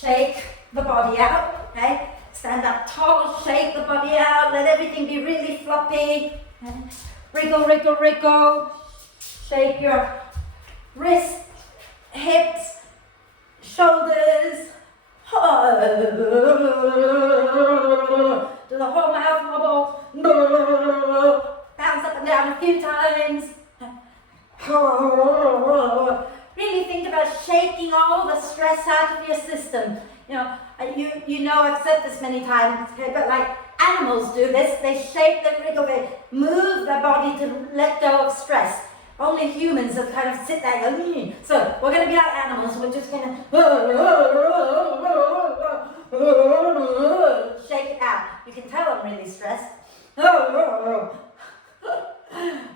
shake the body out, okay? Stand up tall, shake the body out, let everything be really floppy. Okay? Wriggle, wriggle, wriggle. Shake your wrists, hips, shoulders. Do the whole mouth wobble. Bounce up and down a few times. Really think about shaking all the stress out of your system. You know I've said this many times, okay, but like animals do this, they shake, they wriggle, they move their body to let go of stress. Only humans that kind of sit there and go, So we're going to be like animals, we're just going to shake it out. You can tell I'm really stressed. Right,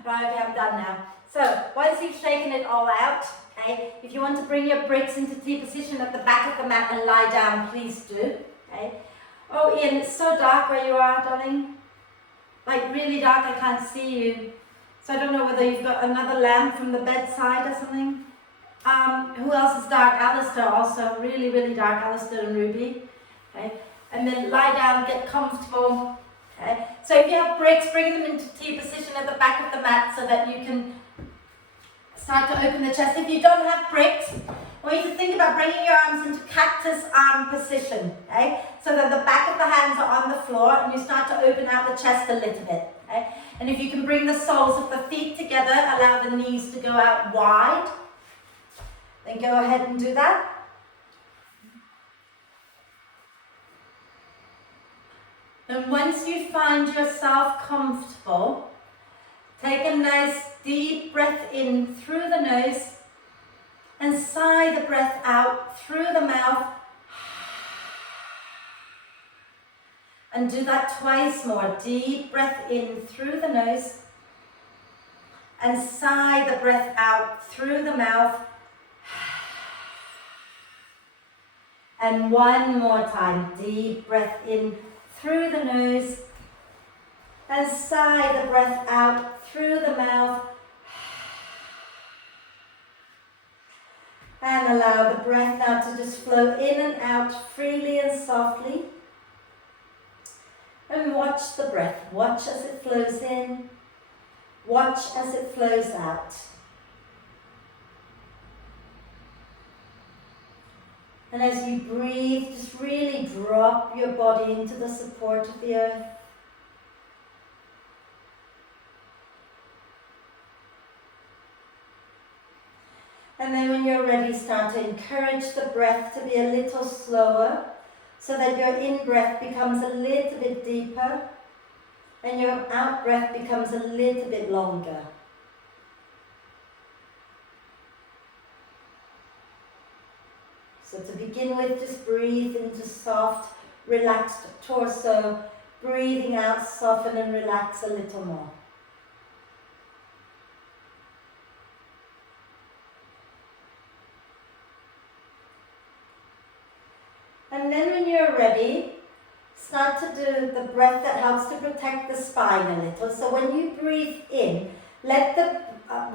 okay, I'm done now. So once you've shaken it all out, okay, if you want to bring your bricks into T position at the back of the mat and lie down, please do. Okay. Oh, Ian, it's so dark where you are, darling. Like really dark, I can't see you. So I don't know whether you've got another lamp from the bedside or something. Who else is dark? Alistair also, really, really dark, Alistair and Ruby. Okay. And then lie down, get comfortable. Okay. So if you have bricks, bring them into T position at the back of the mat so that you can start to open the chest. If you don't have bricks, I want you to think about bringing your arms into cactus arm position, okay? So that the back of the hands are on the floor and you start to open out the chest a little bit, okay? And if you can bring the soles of the feet together, allow the knees to go out wide, then go ahead and do that. And once you find yourself comfortable, take a nice deep breath in through the nose and sigh the breath out through the mouth. And do that twice more. Deep breath in through the nose and sigh the breath out through the mouth. And one more time. Deep breath in through the nose and sigh the breath out through the mouth. And allow the breath now to just flow in and out freely and softly. And watch the breath. Watch as it flows in. Watch as it flows out. And as you breathe, just really drop your body into the support of the earth. And then when you're ready, start to encourage the breath to be a little slower so that your in-breath becomes a little bit deeper and your out-breath becomes a little bit longer. So to begin with, just breathe into soft, relaxed torso. Breathing out, soften and relax a little more. And then when you're ready, start to do the breath that helps to protect the spine a little. So when you breathe in, let the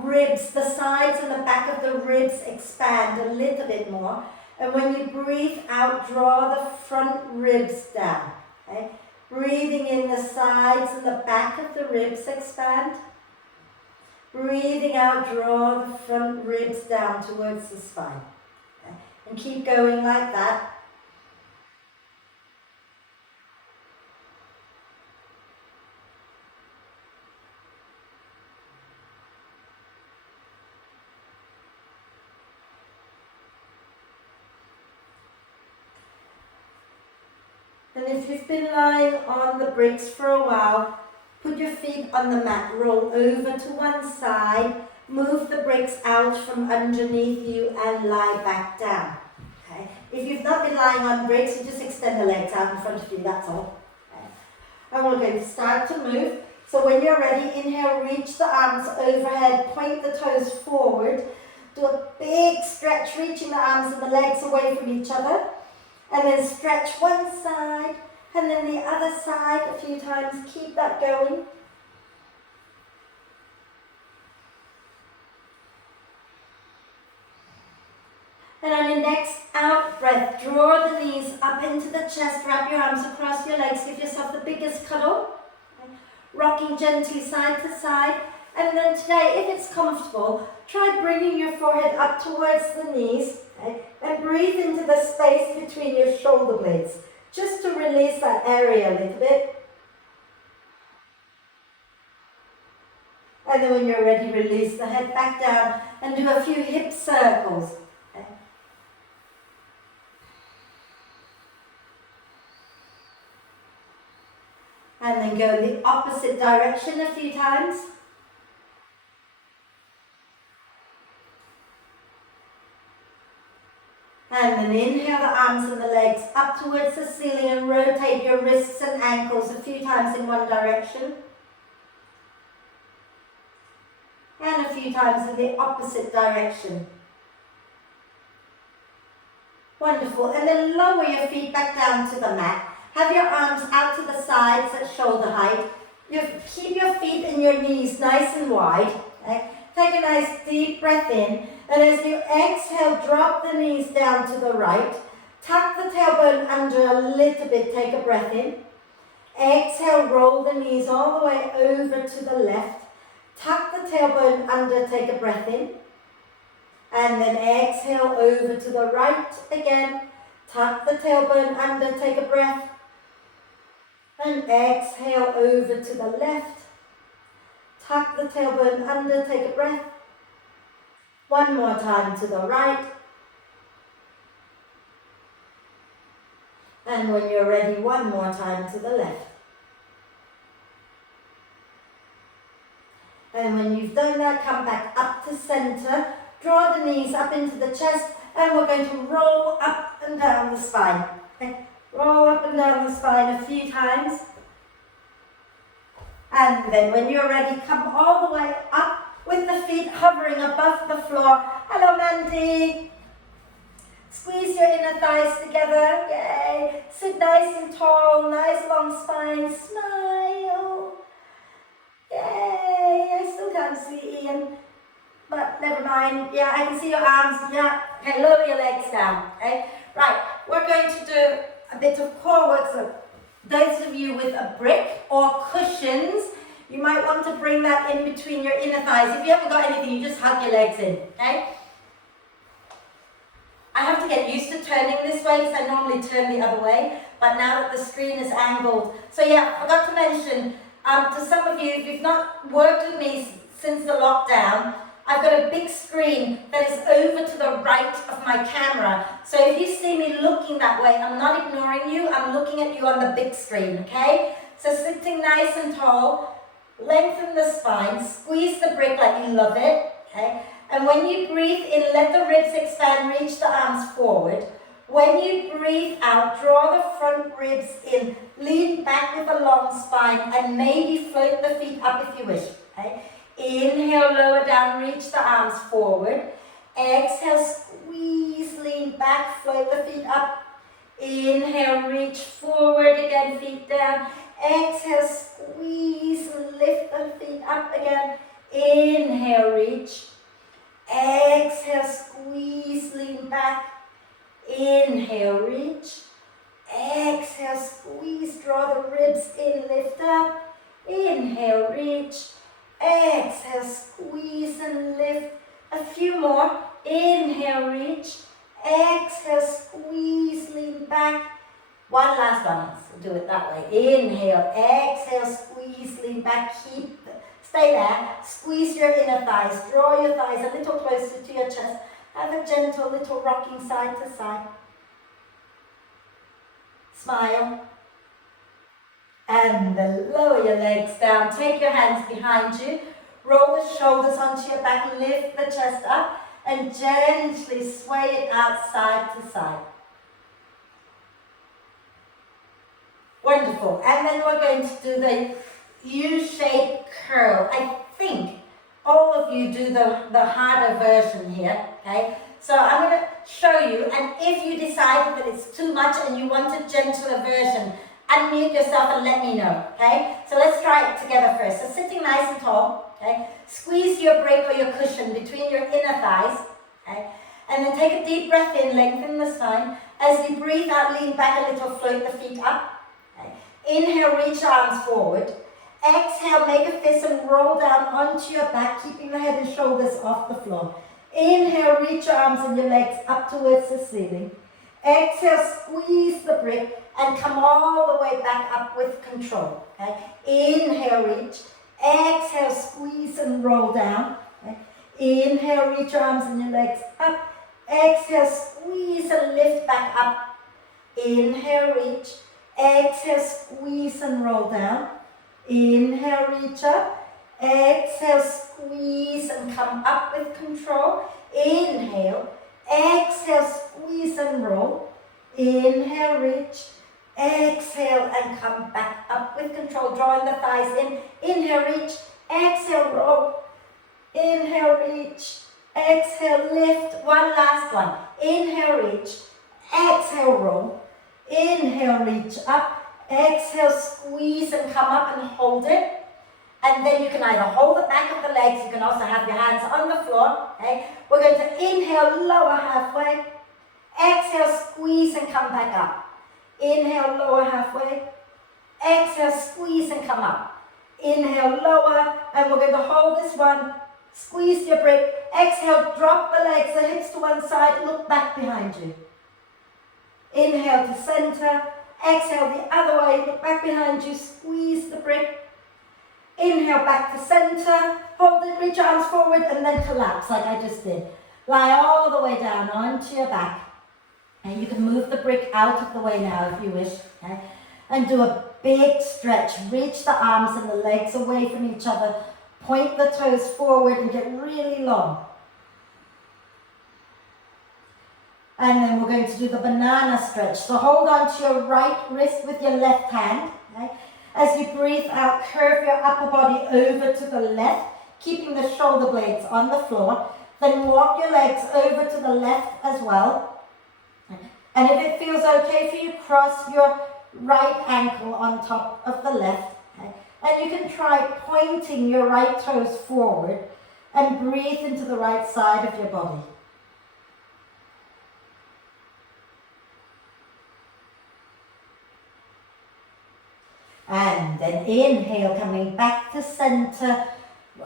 ribs, the sides and the back of the ribs expand a little bit more. And when you breathe out, draw the front ribs down. Okay? Breathing in, the sides and the back of the ribs expand. Breathing out, draw the front ribs down towards the spine. Okay? And keep going like that. And if you've been lying on the bricks for a while, put your feet on the mat, roll over to one side, move the bricks out from underneath you and lie back down. Okay? If you've not been lying on bricks, you just extend the legs out in front of you, that's all. Okay? And we're going to start to move. So when you're ready, inhale, reach the arms overhead, point the toes forward, do a big stretch, reaching the arms and the legs away from each other. And then stretch one side and then the other side a few times. Keep that going. And on your next out breath, draw the up into the chest, wrap your arms across your legs, give yourself the biggest cuddle. Okay. Rocking gently side to side. And then today, if it's comfortable, try bringing your forehead up towards the knees, okay, and breathe into the space between your shoulder blades, just to release that area a little bit. And then when you're ready, release the head back down and do a few hip circles. Okay. And then go in the opposite direction a few times. And then inhale the arms and the legs up towards the ceiling and rotate your wrists and ankles a few times in one direction. And a few times in the opposite direction. Wonderful. And then lower your feet back down to the mat. Have your arms out to the sides at shoulder height. Keep your feet and your knees nice and wide. Okay? Take a nice deep breath in. And as you exhale, drop the knees down to the right. Tuck the tailbone under a little bit. Take a breath in. Exhale, roll the knees all the way over to the left. Tuck the tailbone under, take a breath in. And then exhale over to the right again. Tuck the tailbone under, take a breath. And exhale over to the left. Tuck the tailbone under, take a breath. One more time to the right. And when you're ready, one more time to the left. And when you've done that, come back up to center. Draw the knees up into the chest. And we're going to roll up and down the spine. Okay? Roll up and down the spine a few times. And then when you're ready, come all the way up with the feet hovering above the floor. Hello, Mandy. Squeeze your inner thighs together. Yay. Sit nice and tall, nice long spine. Smile. Yay. I still can't see Ian, but never mind. Yeah, I can see your arms. Yeah. Okay, lower your legs down. Okay. Right. We're going to do a bit of core work. So those of you with a brick or cushions, you might want to bring that in between your inner thighs. If you haven't got anything, you just hug your legs in, okay? I have to get used to turning this way because I normally turn the other way, but now that the screen is angled. So yeah, I forgot to mention, to some of you, if you've not worked with me since the lockdown, I've got a big screen that is over to the right of my camera. So if you see me looking that way, I'm not ignoring you, I'm looking at you on the big screen, okay? So sitting nice and tall, lengthen the spine, squeeze the brick like you love it, okay? And when you breathe in, let the ribs expand, reach the arms forward. When you breathe out, draw the front ribs in, lean back with a long spine, and maybe float the feet up if you wish, okay? Inhale, lower down, reach the arms forward. Exhale, squeeze, lean back, float the feet up. Inhale, reach forward again, feet down. Exhale, squeeze, lift the feet up again. Inhale, reach. Exhale, squeeze, lean back. Inhale, reach. Exhale, squeeze, draw the ribs in, lift up. Inhale, reach. Exhale, squeeze and lift. A few more. Inhale, reach. Exhale, squeeze, lean back. One last one. So do it that way. Inhale, exhale, squeeze, lean back. Stay there. Squeeze your inner thighs. Draw your thighs a little closer to your chest. Have a gentle little rocking side to side. Smile. And then lower your legs down. Take your hands behind you. Roll the shoulders onto your back. Lift the chest up. And gently sway it out side to side. Wonderful. And then we're going to do the U-shaped curl. I think all of you do the harder version here, okay? So I'm going to show you, and if you decide that it's too much and you want a gentler version, unmute yourself and let me know, okay? So let's try it together first. So sitting nice and tall, okay? Squeeze your brick or your cushion between your inner thighs, okay? And then take a deep breath in, lengthen the spine, As you breathe out, lean back a little, float the feet up. Okay. Inhale, reach your arms forward. Exhale, make a fist and roll down onto your back, keeping the head and shoulders off the floor. Inhale, reach your arms and your legs up towards the ceiling. Exhale, squeeze the brick and come all the way back up with control. Okay? Inhale, reach. Exhale, squeeze and roll down. Okay? Inhale, reach your arms and your legs up. Exhale, squeeze and lift back up. Inhale, reach. Exhale, squeeze and roll down. Inhale, reach up. Exhale, squeeze and come up with control. Inhale. Exhale, squeeze and roll. Inhale, reach. Exhale and come back up with control. Drawing the thighs in. Inhale, reach. Exhale, roll. Inhale, reach. Exhale, lift. One last one. Inhale, reach. Exhale, roll. Inhale, reach up. Exhale, squeeze and come up and hold it. And then you can either hold the back of the legs, you can also have your hands on the floor. Okay? We're going to inhale, lower halfway. Exhale, squeeze and come back up. Inhale, lower halfway. Exhale, squeeze and come up. Inhale, lower, and we're going to hold this one. Squeeze your brick. Exhale, drop the legs, the hips to one side, look back behind you. Inhale to center. Exhale the other way, look back behind you, squeeze the brick. Inhale back to center, hold it, reach your arms forward and then collapse like I just did. Lie all the way down onto your back. And you can move the brick out of the way now if you wish. Okay? And do a big stretch. Reach the arms and the legs away from each other. Point the toes forward and get really long. And then we're going to do the banana stretch. So hold on to your right wrist with your left hand. Okay? As you breathe out, curve your upper body over to the left, keeping the shoulder blades on the floor. Then walk your legs over to the left as well. And if it feels okay for you, cross your right ankle on top of the left. Okay? And you can try pointing your right toes forward and breathe into the right side of your body. And then inhale, coming back to center,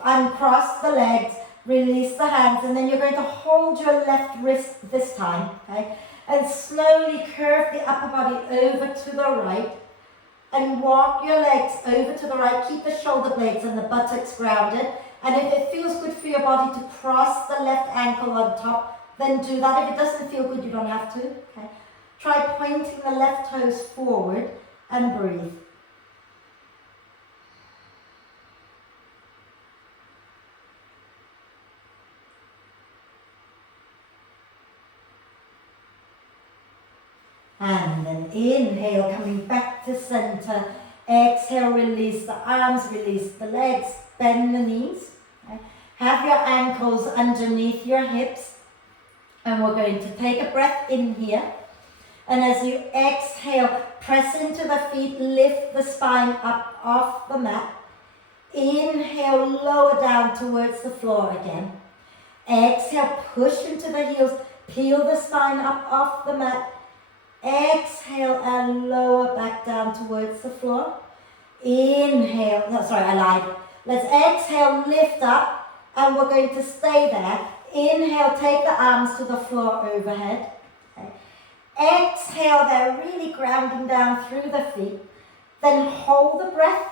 uncross the legs, release the hands, and then you're going to hold your left wrist this time, okay? And slowly curve the upper body over to the right and walk your legs over to the right. Keep the shoulder blades and the buttocks grounded. And if it feels good for your body to cross the left ankle on top, then do that. If it doesn't feel good, you don't have to, okay? Try pointing the left toes forward and breathe. And then inhale, coming back to center. Exhale, release the arms, release the legs, bend the knees. Okay? Have your ankles underneath your hips. And we're going to take a breath in here. And as you exhale, press into the feet, lift the spine up off the mat. Inhale, lower down towards the floor again. Exhale, push into the heels, peel the spine up off the mat. Exhale and lower back down towards the floor. Inhale, no, sorry, I lied. Let's exhale, lift up, and we're going to stay there. Inhale, take the arms to the floor overhead. Okay. Exhale there, really grounding down through the feet. Then hold the breath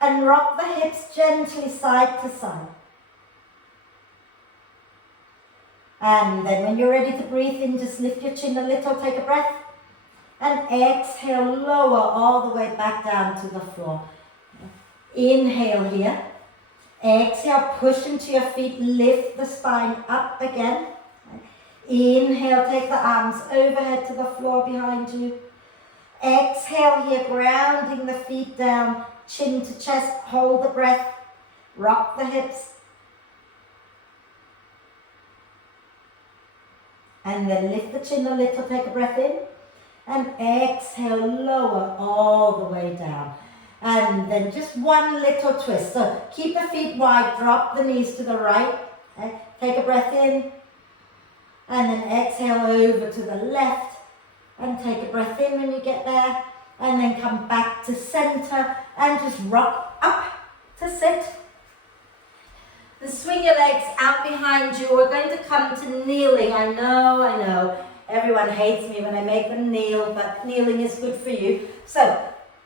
and rock the hips gently side to side. And then when you're ready to breathe in, just lift your chin a little, take a breath. And exhale, lower all the way back down to the floor. Inhale here. Exhale, push into your feet, lift the spine up again. Inhale, take the arms overhead to the floor behind you. Exhale here, grounding the feet down, chin to chest, hold the breath, rock the hips. And then lift the chin a little, take a breath in. And exhale, lower all the way down. And then just one little twist. So keep the feet wide, drop the knees to the right. Okay. Take a breath in. And then exhale over to the left. And take a breath in when you get there. And then come back to center and just rock up to sit. Then swing your legs out behind you. We're going to come to kneeling. I know. Everyone hates me when I make them kneel, but kneeling is good for you. So,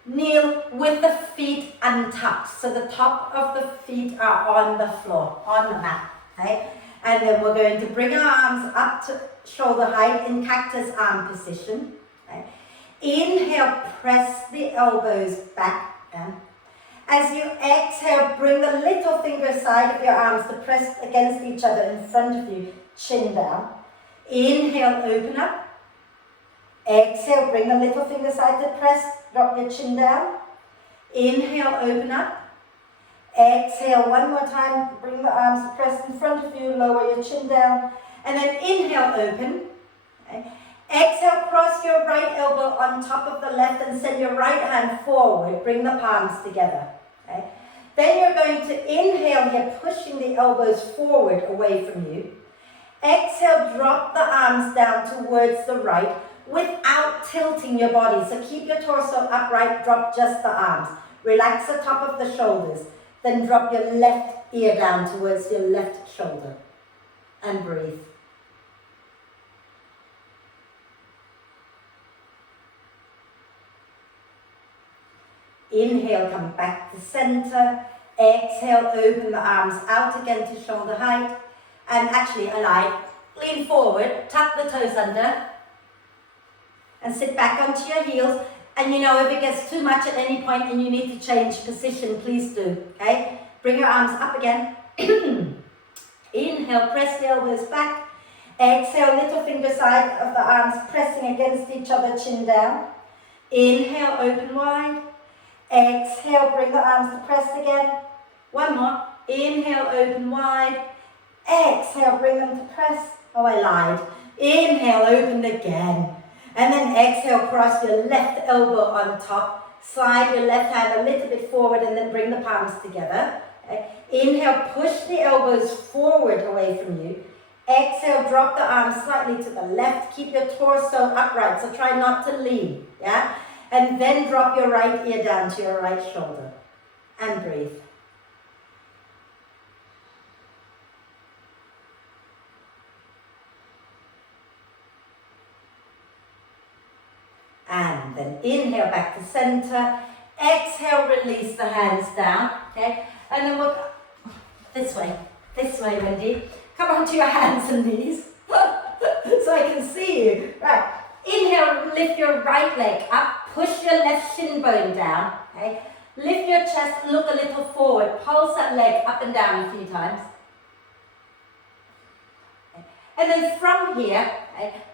kneel with the feet untucked. So the top of the feet are on the floor, on the mat. Okay? And then we're going to bring our arms up to shoulder height in cactus arm position. Okay? Inhale, press the elbows back down. As you exhale, bring the little finger side of your arms to press against each other in front of you, chin down. Inhale, open up. Exhale, bring the little finger side to press, drop your chin down. Inhale, open up. Exhale, one more time, bring the arms to press in front of you, lower your chin down. And then inhale, open. Okay. Exhale, cross your right elbow on top of the left and send your right hand forward. Bring the palms together. Okay. Then you're going to inhale here, pushing the elbows forward away from you. Exhale, drop the arms down towards the right without tilting your body. So keep your torso upright, drop just the arms. Relax the top of the shoulders. Then drop your left ear down towards your left shoulder. And breathe. Inhale, come back to center. Exhale, open the arms out again to shoulder height. And actually, I lied. Lean forward, tuck the toes under. And sit back onto your heels. And you know, if it gets too much at any point and you need to change position, please do. Okay? Bring your arms up again. Inhale, press the elbows back. Exhale, little finger side of the arms pressing against each other, chin down. Inhale, open wide. Exhale, bring the arms to press again. One more. Inhale, open wide. Exhale, bring them to press. Oh, I lied. Inhale, open again. And then exhale, cross your left elbow on top. Slide your left hand a little bit forward and then bring the palms together. Okay. Inhale, push the elbows forward away from you. Exhale, drop the arms slightly to the left. Keep your torso upright, so try not to lean. Yeah? And then drop your right ear down to your right shoulder. And breathe. And then inhale back to center. Exhale, release the hands down. Okay? And then we'll this way, Wendy. Come onto your hands and knees so I can see you. Right. Inhale, lift your right leg up. Push your left shin bone down. Okay? Lift your chest, look a little forward. Pulse that leg up and down a few times. Okay. And then from here,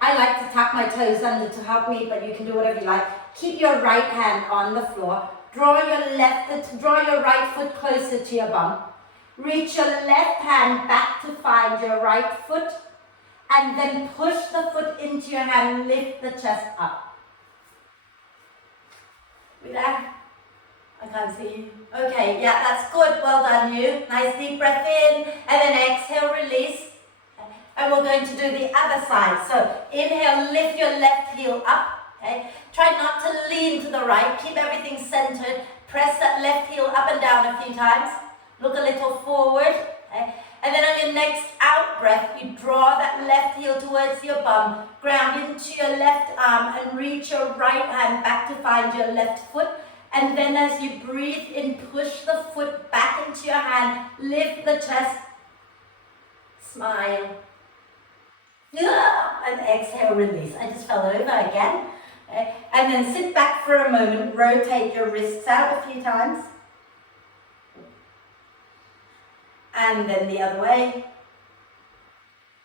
I like to tuck my toes under to help me, but you can do whatever you like. Keep your right hand on the floor. Draw your right foot closer to your bum. Reach your left hand back to find your right foot. And then push the foot into your hand, lift the chest up. We there? I can't see you. Okay, yeah, that's good. Well done, you. Nice deep breath in, and then exhale, release. And we're going to do the other side. So inhale, lift your left heel up. Okay? Try not to lean to the right. Keep everything centered. Press that left heel up and down a few times. Look a little forward. Okay? And then on your next out breath, you draw that left heel towards your bum, ground into your left arm and reach your right hand back to find your left foot. And then as you breathe in, push the foot back into your hand, lift the chest, smile. And exhale, release. I just fell over again. Okay. And then sit back for a moment, rotate your wrists out a few times. And then the other way.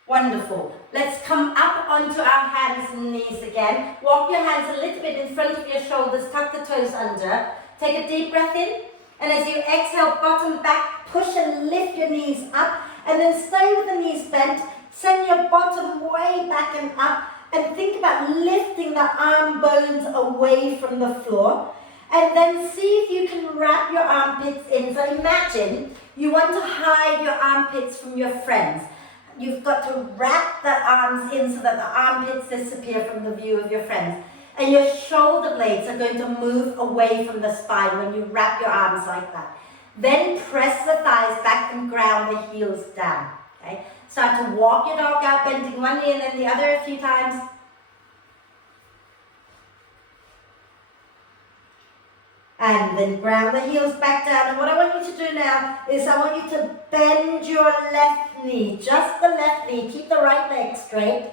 Wonderful. Let's come up onto our hands and knees again. Walk your hands a little bit in front of your shoulders, tuck the toes under. Take a deep breath in. And as you exhale, bottom back, push and lift your knees up. And then stay with the knees bent. Send your bottom way back and up. And think about lifting the arm bones away from the floor. And then see if you can wrap your armpits in. So imagine you want to hide your armpits from your friends. you've got to wrap the arms in so that the armpits disappear from the view of your friends. And your shoulder blades are going to move away from the spine when you wrap your arms like that. Then press the thighs back and ground the heels down. Okay? Start to walk your dog out, bending one knee and then the other a few times. And then ground the heels back down. And what I want you to do now is I want you to bend your left knee, just the left knee. Keep the right leg straight.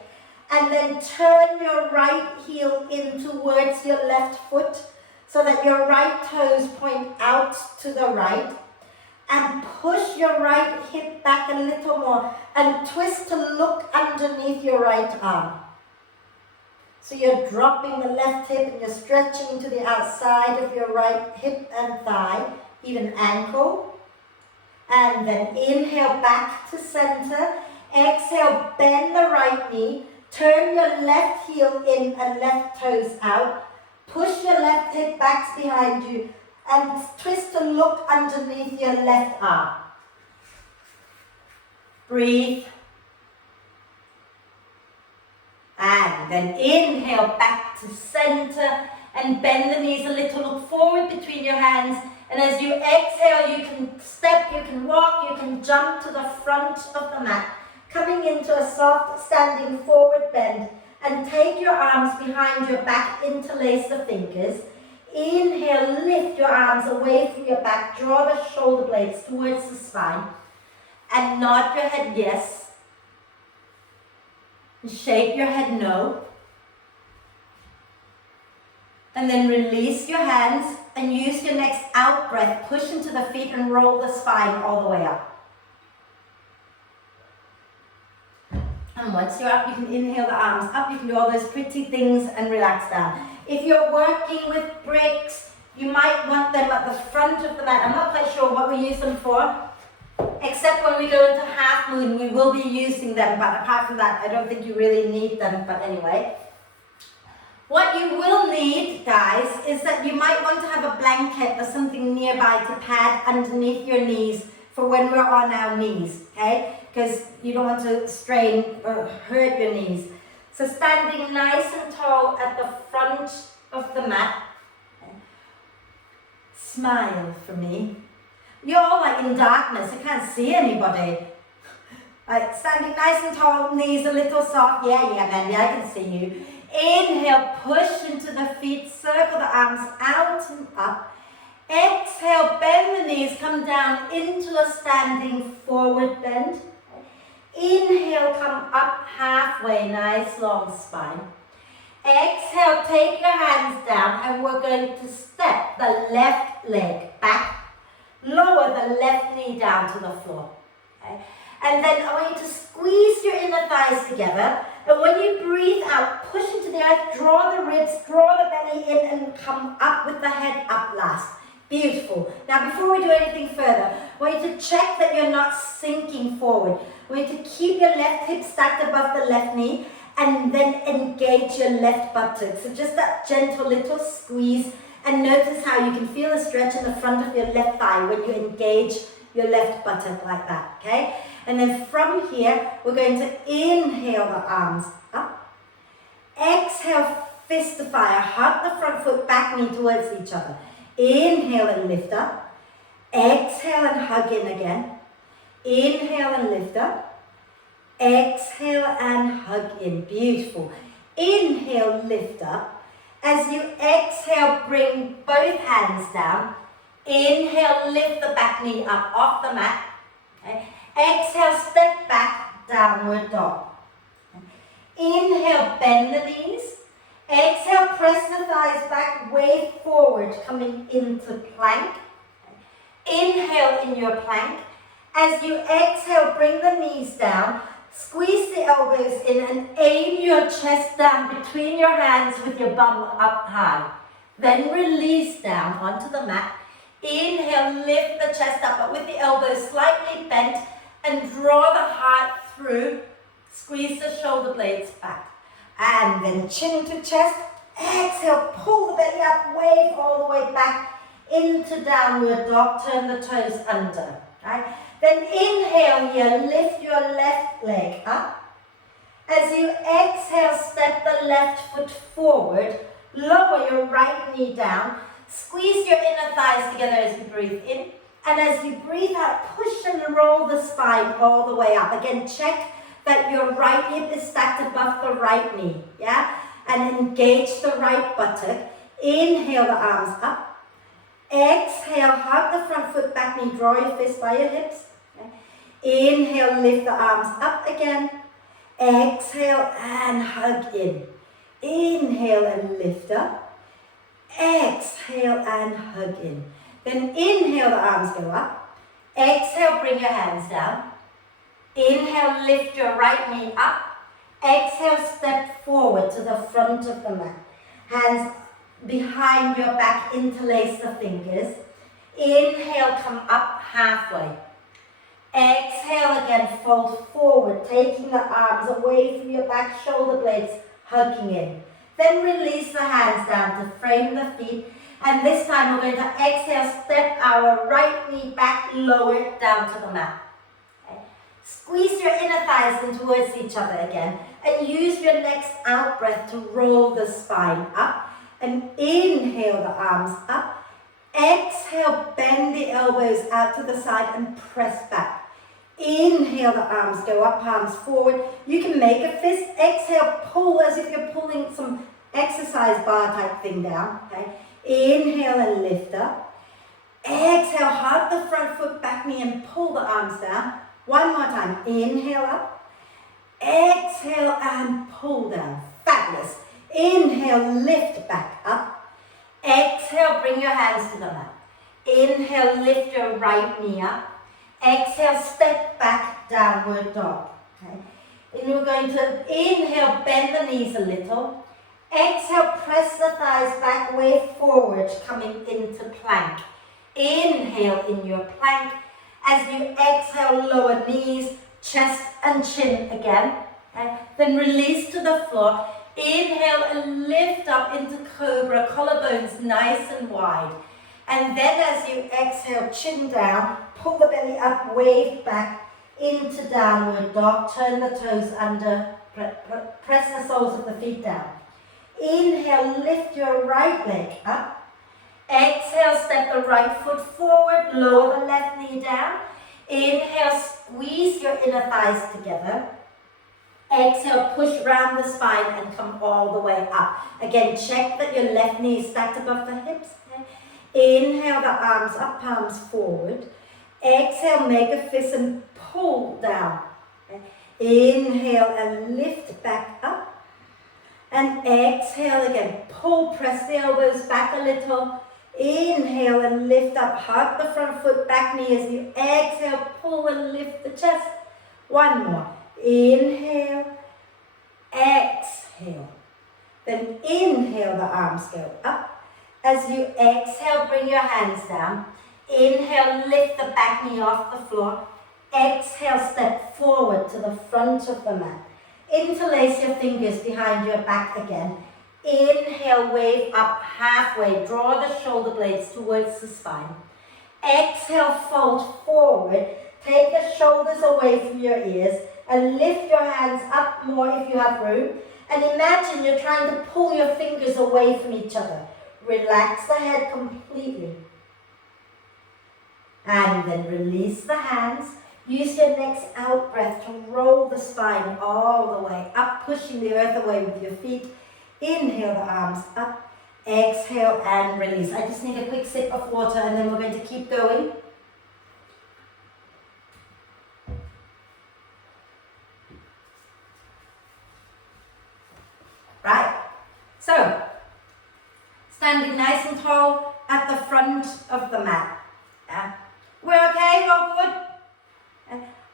And then turn your right heel in towards your left foot so that your right toes point out to the right. And push your right hip back a little more and twist to look underneath your right arm. So you're dropping the left hip and you're stretching to the outside of your right hip and thigh, even ankle. And then inhale back to center. Exhale, bend the right knee. Turn your left heel in and left toes out. Push your left hip back behind you and twist to look underneath your left arm. Breathe. And then inhale back to center and bend the knees a little. Look forward between your hands. And as you exhale, you can step, you can walk, you can jump to the front of the mat. Coming into a soft standing forward bend. And take your arms behind your back, interlace the fingers. Inhale, lift your arms away from your back. Draw the shoulder blades towards the spine. And nod your head yes. Shake your head no. And then release your hands and use your next out breath. Push into the feet and roll the spine all the way up. And once you're up, you can inhale the arms up. You can do all those pretty things and relax down. If you're working with bricks, you might want them at the front of the mat. I'm not quite sure what we use them for. Except when we go into half moon, we will be using them, but apart from that, I don't think you really need them, but anyway. What you will need, guys, is that you might want to have a blanket or something nearby to pad underneath your knees for when we're on our knees, okay? Because you don't want to strain or hurt your knees. So standing nice and tall at the front of the mat. Okay. Smile for me. You're all like in darkness, I can't see anybody. Right, standing nice and tall, knees a little soft. Yeah, Mandy, I can see you. Inhale, push into the feet, circle the arms out and up. Exhale, bend the knees, come down into a standing forward bend. Inhale, come up halfway, nice long spine. Exhale, take your hands down and we're going to step the left leg back. Lower the left knee down to the floor. Okay? And then I want you to squeeze your inner thighs together. And when you breathe out, push into the earth, draw the ribs, draw the belly in and come up with the head up last. Beautiful. Now before we do anything further, I want you to check that you're not sinking forward. I want you to keep your left hip stacked above the left knee and then engage your left buttock. So just that gentle little squeeze. And notice how you can feel a stretch in the front of your left thigh when you engage your left buttock like that, okay? And then from here, we're going to inhale the arms up. Exhale, fist to fire. Hug the front foot, back knee towards each other. Inhale and lift up. Exhale and hug in again. Inhale and lift up. Exhale and hug in. Beautiful. Inhale, lift up. As you exhale, bring both hands down. Inhale, lift the back knee up off the mat. Okay. Exhale, step back, downward dog. Inhale, bend the knees. Exhale, press the thighs back, way forward, coming into plank. Inhale in your plank. As you exhale, bring the knees down. Squeeze the elbows in and aim your chest down between your hands with your bum up high. Then release down onto the mat. Inhale, lift the chest up, but with the elbows slightly bent, and draw the heart through. Squeeze the shoulder blades back. And then chin to chest. Exhale, pull the belly up, wave all the way back into downward dog. Turn the toes under. Right? Then inhale here, lift your left leg up. As you exhale, step the left foot forward, lower your right knee down, squeeze your inner thighs together as you breathe in, and as you breathe out, push and roll the spine all the way up. Again, check that your right hip is stacked above the right knee, yeah? And engage the right buttock. Inhale the arms up. Exhale, hug the front foot, back knee, draw your fist by your hips. Okay? Inhale, lift the arms up again. Exhale and hug in. Inhale and lift up. Exhale and hug in. Then inhale, the arms go up. Exhale, bring your hands down. Inhale, lift your right knee up. Exhale, step forward to the front of the mat. Hands behind your back, interlace the fingers. Inhale, come up halfway. Exhale again, fold forward, taking the arms away from your back, shoulder blades hugging in. Then release the hands down to frame the feet. And this time we're going to exhale, step our right knee back, lower it down to the mat. Okay. Squeeze your inner thighs in towards each other again. And use your next out breath to roll the spine up. And inhale the arms up. Exhale, bend the elbows out to the side and press back. Inhale, the arms go up, palms forward. You can make a fist. Exhale, pull as if you're pulling some exercise bar type thing down. Okay. Inhale and lift up. Exhale, hug the front foot, back knee and pull the arms down. One more time. Inhale up. Exhale and pull down. Fabulous. Inhale, lift back up. Exhale, bring your hands to the mat. Inhale, lift your right knee up. Exhale, step back, downward dog. Okay. And you're going to inhale, bend the knees a little. Exhale, press the thighs back, way forward, coming into plank. Inhale in your plank. As you exhale, lower knees, chest and chin again. Okay. Then release to the floor. Inhale and lift up into cobra, collarbones nice and wide. And then as you exhale, chin down, pull the belly up, wave back into downward dog. Turn the toes under, press the soles of the feet down. Inhale, lift your right leg up. Exhale, step the right foot forward, lower the left knee down. Inhale, squeeze your inner thighs together. Exhale, push round the spine and come all the way up. Again, check that your left knee is stacked above the hips. Okay? Inhale, the arms up, palms forward. Exhale, make a fist and pull down. Okay? Inhale and lift back up. And exhale again, pull, press the elbows back a little. Inhale and lift up, hug the front foot, back knee as you exhale, pull and lift the chest. One more. Inhale, exhale. Then inhale, the arms go up. As you exhale, bring your hands down. Inhale, lift the back knee off the floor. Exhale, step forward to the front of the mat. Interlace your fingers behind your back again. Inhale, wave up halfway. Draw the shoulder blades towards the spine. Exhale, fold forward. Take the shoulders away from your ears and lift your hands up more if you have room. And imagine you're trying to pull your fingers away from each other. Relax the head completely. And then release the hands. Use your next out breath to roll the spine all the way up, pushing the earth away with your feet. Inhale the arms up. Exhale and release. I just need a quick sip of water and then we're going to keep going. Right, so standing nice and tall at the front of the mat. Yeah. We're okay, we're all good?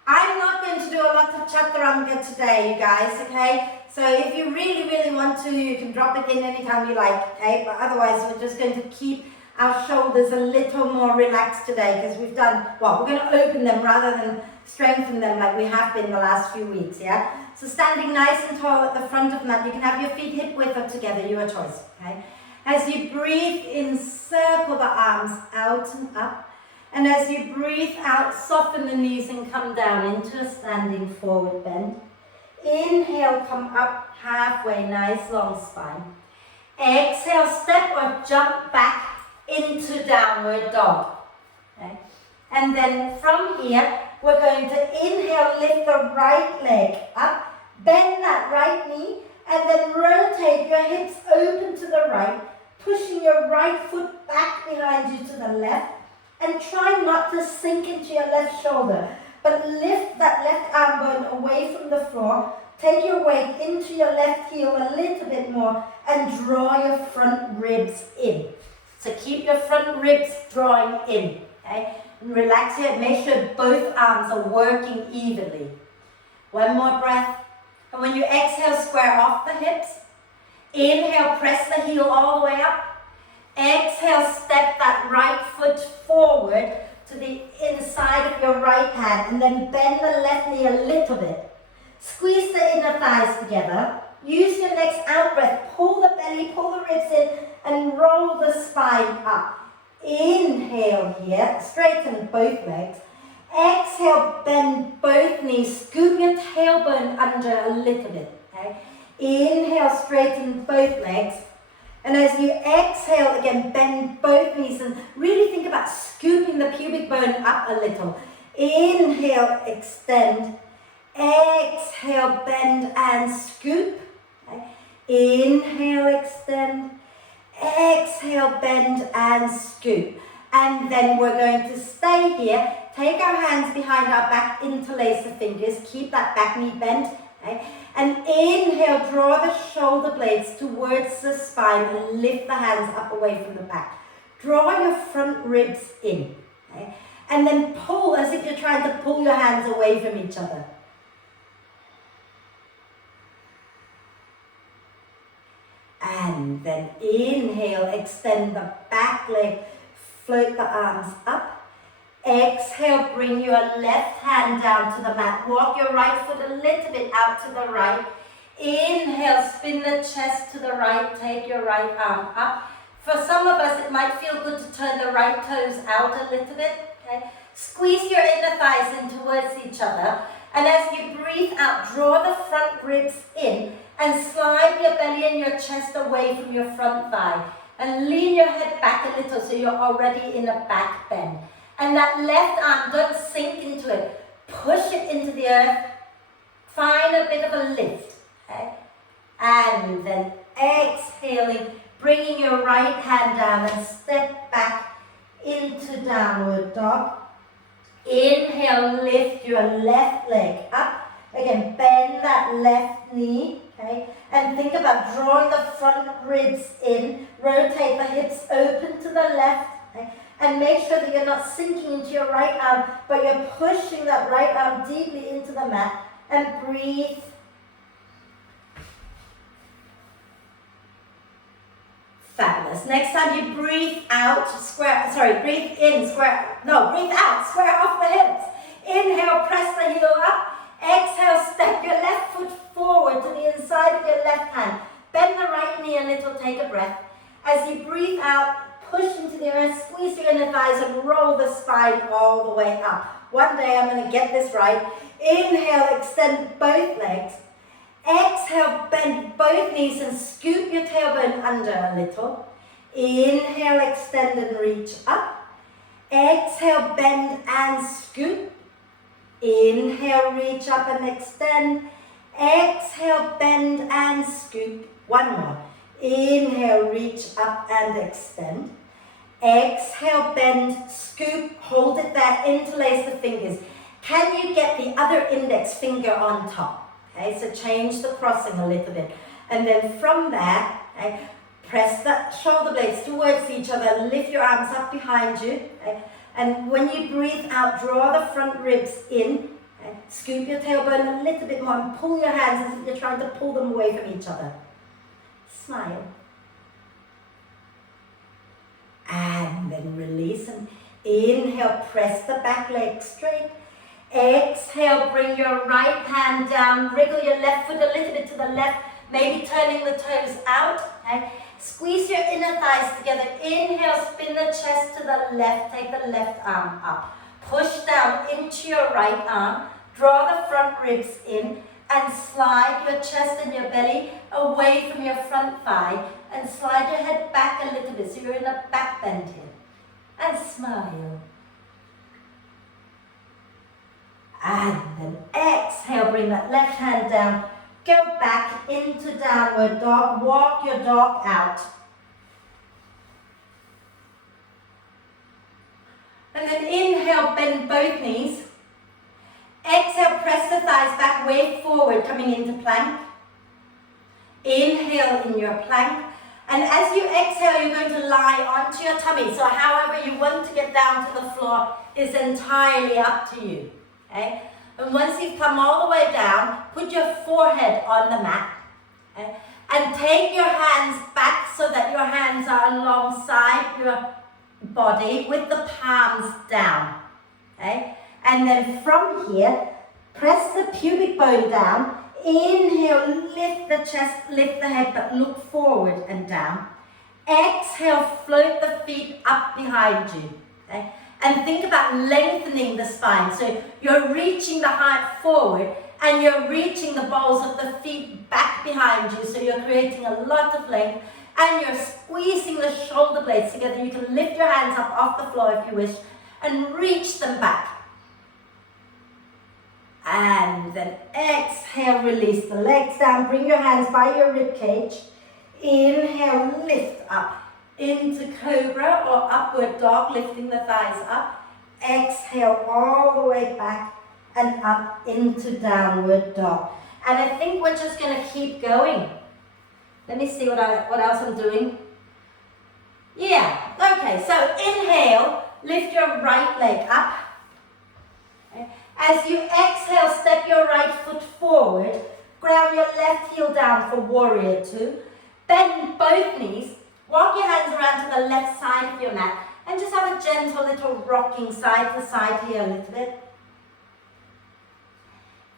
I'm not going to do a lot of chaturanga today, you guys, okay? So if you really, really want to, you can drop it in anytime you like, okay? But otherwise, we're just going to keep our shoulders a little more relaxed today because we've done, well, we're going to open them rather than strengthen them like we have been the last few weeks, yeah? So standing nice and tall at the front of the mat, you can have your feet hip width or together, your choice, okay? As you breathe in, circle the arms out and up. And as you breathe out, soften the knees and come down into a standing forward bend. Inhale, come up halfway, nice long spine. Exhale, step or jump back into downward dog. Okay? And then from here, we're going to inhale, lift the right leg up, bend that right knee, and then rotate your hips open to the right, pushing your right foot back behind you to the left, and try not to sink into your left shoulder, but lift that left arm bone away from the floor. Take your weight into your left heel a little bit more and draw your front ribs in. So keep your front ribs drawing in. Okay? And relax here. Make sure both arms are working evenly. One more breath. And when you exhale, square off the hips. Inhale, press the heel all the way up. Exhale, step that right foot forward to the inside of your right hand and then bend the left knee a little bit. Squeeze the inner thighs together. Use your next out breath. Pull the belly, pull the ribs in and roll the spine up. Inhale here, straighten both legs. Exhale, bend both knees. Scoop your tailbone under a little bit. Okay? Inhale, straighten both legs. And as you exhale again, bend both knees and really think about scooping the pubic bone up a little. Inhale, extend. Exhale, bend and scoop. Okay. Inhale, extend. Exhale, bend and scoop. And then we're going to stay here. Take our hands behind our back, interlace the fingers. Keep that back knee bent. Okay. And inhale, draw the shoulder blades towards the spine and lift the hands up away from the back. Draw your front ribs in. Okay. And then pull as if you're trying to pull your hands away from each other. And then inhale, extend the back leg, float the arms up. Exhale, bring your left hand down to the mat. Walk your right foot a little bit out to the right. Inhale, spin the chest to the right, take your right arm up. For some of us, it might feel good to turn the right toes out a little bit. Okay? Squeeze your inner thighs in towards each other. And as you breathe out, draw the front ribs in and slide your belly and your chest away from your front thigh. And lean your head back a little so you're already in a back bend. And that left arm, don't sink into it. Push it into the earth. Find a bit of a lift. Okay? And then exhaling, bringing your right hand down and step back into downward dog. Inhale, lift your left leg up. Again, bend that left knee. Okay? And think about drawing the front ribs in. Rotate the hips open to the left. Okay? And make sure that you're not sinking into your right arm, but you're pushing that right arm deeply into the mat. And breathe. Fabulous. Next time you breathe out, breathe in, breathe out, square off the hips. Inhale, press the heel up. Exhale, step your left foot forward to the inside of your left hand. Bend the right knee a little, take a breath. As you breathe out, push into the earth, squeeze your inner thighs and roll the spine all the way up. One day I'm going to get this right. Inhale, extend both legs. Exhale, bend both knees and scoop your tailbone under a little. Inhale, extend and reach up. Exhale, bend and scoop. Inhale, reach up and extend. Exhale, bend and scoop. One more. Inhale, reach up and extend. Exhale, bend, scoop, hold it there, interlace the fingers. Can you get the other index finger on top? Okay, so change the crossing a little bit. And then from there, okay, press the shoulder blades towards each other, lift your arms up behind you. Okay, and when you breathe out, draw the front ribs in. Okay, scoop your tailbone a little bit more and pull your hands as if you're trying to pull them away from each other. Smile. And then release and inhale, press the back leg straight. Exhale, bring your right hand down, wriggle your left foot a little bit to the left, maybe turning the toes out. Okay? Squeeze your inner thighs together. Inhale, spin the chest to the left. Take the left arm up. Push down into your right arm. Draw the front ribs in and slide your chest and your belly away from your front thigh and slide your head back a little bit so you're in a back bend here. And smile. And then exhale, bring that left hand down. Go back into downward dog. Walk your dog out. And then inhale, bend both knees. Exhale, press the thighs back, way forward, coming into plank. Inhale in your plank. And as you exhale, you're going to lie onto your tummy. So however you want to get down to the floor is entirely up to you. Okay? And once you've come all the way down, put your forehead on the mat. Okay? And take your hands back so that your hands are alongside your body with the palms down. Okay? And then from here, press the pubic bone down. Inhale, lift the chest, lift the head, but look forward and down. Exhale, float the feet up behind you. Okay? And think about lengthening the spine. So you're reaching the heart forward and you're reaching the balls of the feet back behind you. So you're creating a lot of length and you're squeezing the shoulder blades together. You can lift your hands up off the floor if you wish and reach them back. And then exhale, release the legs down. Bring your hands by your rib cage. Inhale, lift up into cobra or upward dog, lifting the thighs up. Exhale all the way back and up into downward dog. And I think we're just going to keep going. Let me see what else I'm doing. Yeah, okay, so inhale, lift your right leg up. Okay. As you exhale, step your right foot forward. Ground your left heel down for warrior two. Bend both knees. Walk your hands around to the left side of your mat. And just have a gentle little rocking side to side here a little bit.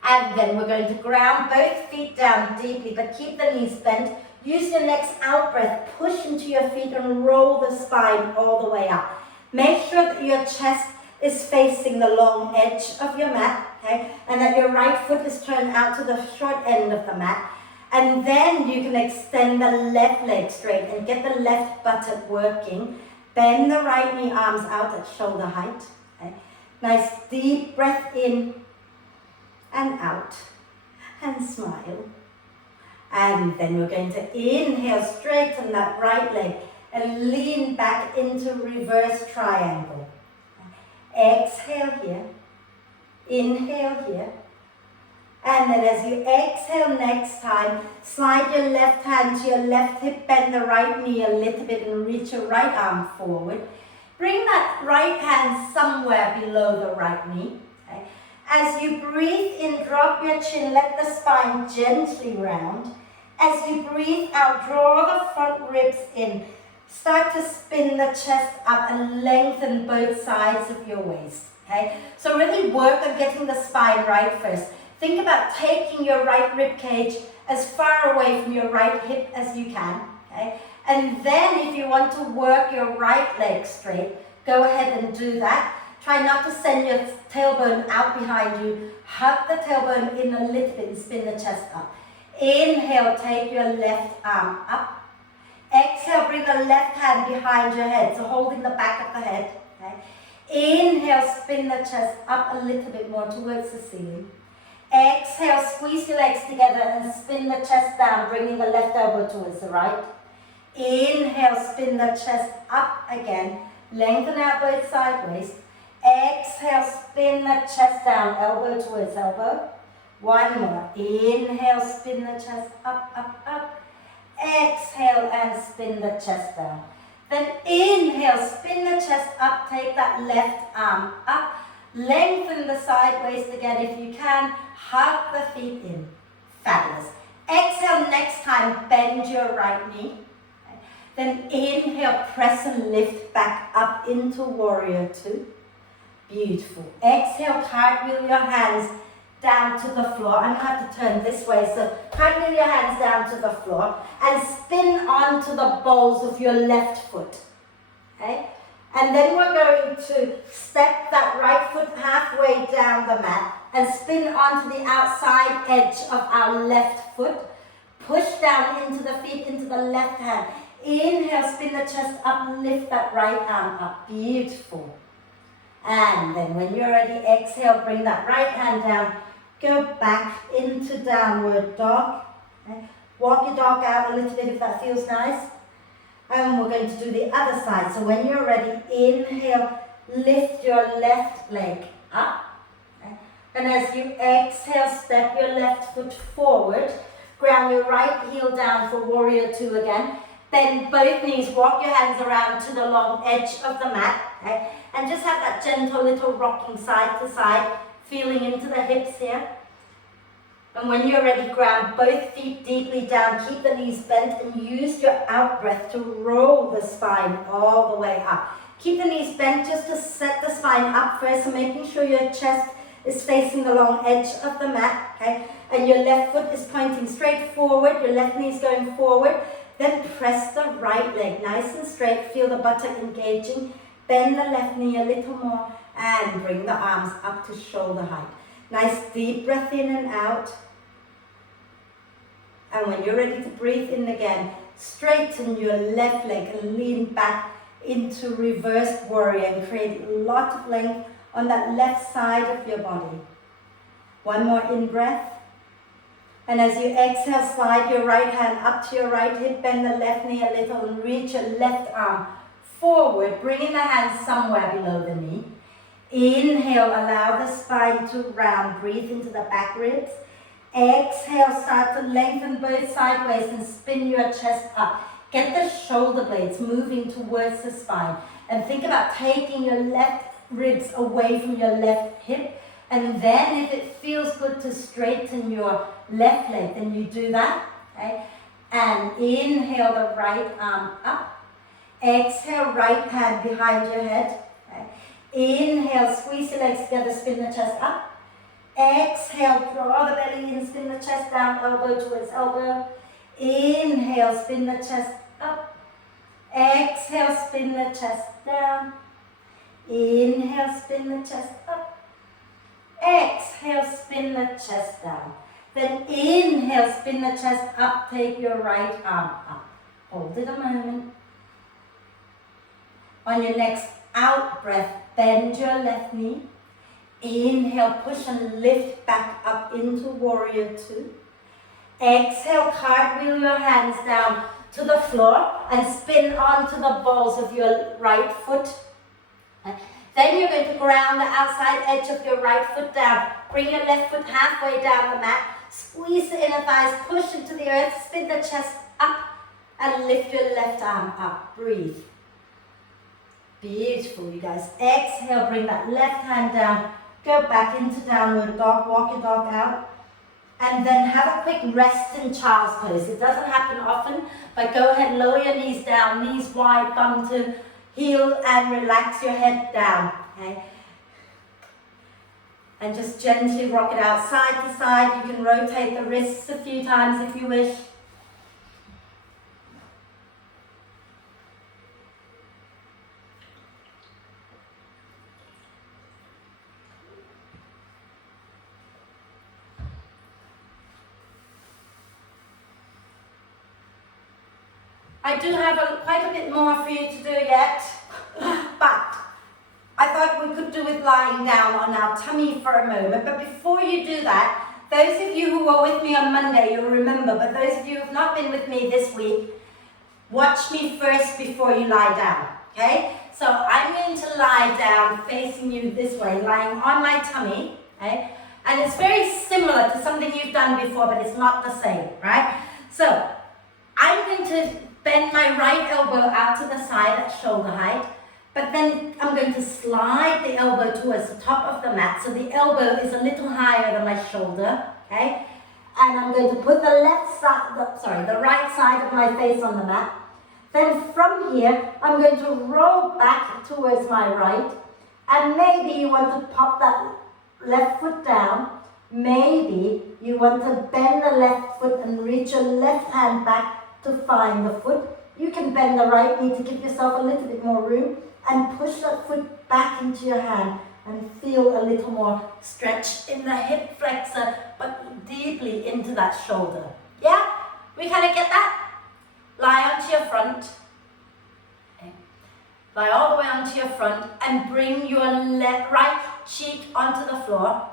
And then we're going to ground both feet down deeply, but keep the knees bent. Use your next out breath. Push into your feet and roll the spine all the way up. Make sure that your chest is facing the long edge of your mat, okay? And that your right foot is turned out to the short end of the mat. And then you can extend the left leg straight and get the left buttock working. Bend the right knee, arms out at shoulder height. Okay? Nice deep breath in and out. And smile. And then we're going to inhale, straighten that right leg and lean back into reverse triangle. Exhale here, inhale here, and then as you exhale next time, slide your left hand to your left hip, bend the right knee a little bit and reach your right arm forward. Bring that right hand somewhere below the right knee. Okay? As you breathe in, drop your chin, let the spine gently round. As you breathe out, draw the front ribs in. Start to spin the chest up and lengthen both sides of your waist, okay? So really work on getting the spine right first. Think about taking your right rib cage as far away from your right hip as you can, okay? And then if you want to work your right leg straight, go ahead and do that. Try not to send your tailbone out behind you. Hug the tailbone in a little bit and spin the chest up. Inhale, take your left arm up. Exhale, bring the left hand behind your head, so holding the back of the head. Okay? Inhale, spin the chest up a little bit more towards the ceiling. Exhale, squeeze your legs together and spin the chest down, bringing the left elbow towards the right. Inhale, spin the chest up again, lengthen out both sideways. Exhale, spin the chest down, elbow towards elbow. One more. Inhale, spin the chest up, up, up. Exhale and spin the chest down. Then inhale, spin the chest up, take that left arm up. Lengthen the side waist again if you can. Hug the feet in. Fabulous. Exhale, next time, bend your right knee. Then inhale, press and lift back up into warrior two. Beautiful. Exhale, cartwheel your hands down to the floor. I'm going to have to turn this way, so try to get your hands down to the floor and spin onto the balls of your left foot. Okay? And then we're going to step that right foot halfway down the mat and spin onto the outside edge of our left foot. Push down into the feet, into the left hand. Inhale, spin the chest up, lift that right arm up. Beautiful. And then when you're ready, exhale, bring that right hand down. Go back into downward dog. Okay. Walk your dog out a little bit if that feels nice. And we're going to do the other side. So when you're ready, inhale, lift your left leg up. Okay. And as you exhale, step your left foot forward. Ground your right heel down for warrior two again. Bend both knees, walk your hands around to the long edge of the mat. Okay? And just have that gentle little rocking side to side, feeling into the hips here. And when you're ready, ground both feet deeply down, keep the knees bent and use your out breath to roll the spine all the way up. Keep the knees bent just to set the spine up first, so making sure your chest is facing the long edge of the mat, okay? And your left foot is pointing straight forward, your left knee is going forward. Then press the right leg nice and straight, feel the buttock engaging. Bend the left knee a little more and bring the arms up to shoulder height. Nice deep breath in and out. And when you're ready to breathe in again, straighten your left leg and lean back into reversed warrior and create a lot of length on that left side of your body. One more in breath. And as you exhale, slide your right hand up to your right hip, bend the left knee a little and reach your left arm forward, bringing the hands somewhere below the knee. Inhale, allow the spine to round, breathe into the back ribs. Exhale, start to lengthen both sideways and spin your chest up. Get the shoulder blades moving towards the spine. And think about taking your left ribs away from your left hip. And then if it feels good to straighten your left leg, then you do that. Okay? And inhale the right arm up. Exhale, right hand behind your head. Okay? Inhale, squeeze your legs together, spin the chest up. Exhale, draw the belly in, spin the chest down, elbow towards elbow. Inhale, spin the chest up. Exhale, spin the chest down. Inhale, spin the chest up. Exhale, spin the chest down. Then inhale, spin the chest up, take your right arm up. Hold it a moment. On your next out breath, bend your left knee. Inhale, push and lift back up into warrior two. Exhale, cartwheel your hands down to the floor and spin onto the balls of your right foot. Then you're going to ground the outside edge of your right foot down. Bring your left foot halfway down the mat. Squeeze the inner thighs, push into the earth, spin the chest up and lift your left arm up. Breathe. Beautiful, you guys. Exhale, bring that left hand down. Go back into downward dog, walk your dog out. And then have a quick rest in child's pose. It doesn't happen often, but go ahead, lower your knees down, knees wide, bum to heel, and relax your head down, okay? And just gently rock it out side to side. You can rotate the wrists a few times if you wish. I do have quite a bit more for you to do yet, but I thought we could do it lying down on our tummy for a moment. But before you do that, those of you who were with me on Monday, you'll remember, but those of you who have not been with me this week, watch me first before you lie down, okay? So I'm going to lie down facing you this way, lying on my tummy, okay? And it's very similar to something you've done before, but it's not the same, right? So I'm going to bend my right elbow out to the side at shoulder height, but then I'm going to slide the elbow towards the top of the mat, so the elbow is a little higher than my shoulder, okay? And I'm going to put the right side of my face on the mat. Then from here, I'm going to roll back towards my right, and maybe you want to pop that left foot down, maybe you want to bend the left foot and reach your left hand back to find the foot. You can bend the right knee to give yourself a little bit more room and push that foot back into your hand and feel a little more stretch in the hip flexor, but deeply into that shoulder. Yeah? We kind of get that? Lie onto your front. Okay. Lie all the way onto your front and bring your right cheek onto the floor.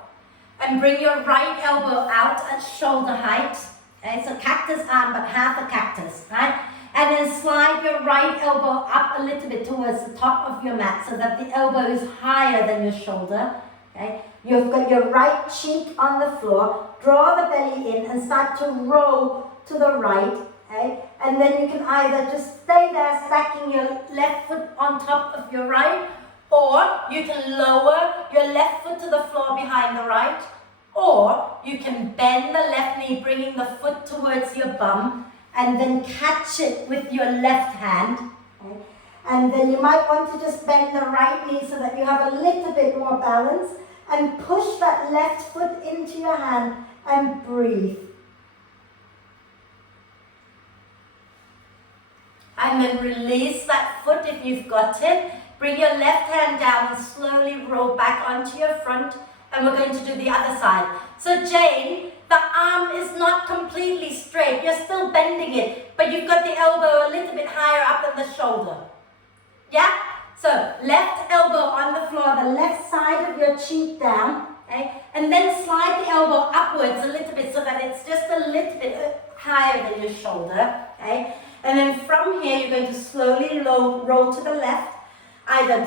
And bring your right elbow out at shoulder height. Okay, so cactus arm, but half a cactus, right? And then slide your right elbow up a little bit towards the top of your mat so that the elbow is higher than your shoulder. Okay? You've got your right cheek on the floor. Draw the belly in and start to roll to the right. Okay? And then you can either just stay there, stacking your left foot on top of your right, or you can lower your left foot to the floor behind the right, or you can bend the left knee, bringing the foot towards your bum, and then catch it with your left hand. Okay? And then you might want to just bend the right knee so that you have a little bit more balance, and push that left foot into your hand and breathe. And then release that foot if you've got it. Bring your left hand down and slowly roll back onto your front, and we're going to do the other side. So Jane, the arm is not completely straight. You're still bending it, but you've got the elbow a little bit higher up than the shoulder. Yeah? So left elbow on the floor, the left side of your cheek down, okay? And then slide the elbow upwards a little bit so that it's just a little bit higher than your shoulder, okay? And then from here, you're going to slowly roll to the left. Either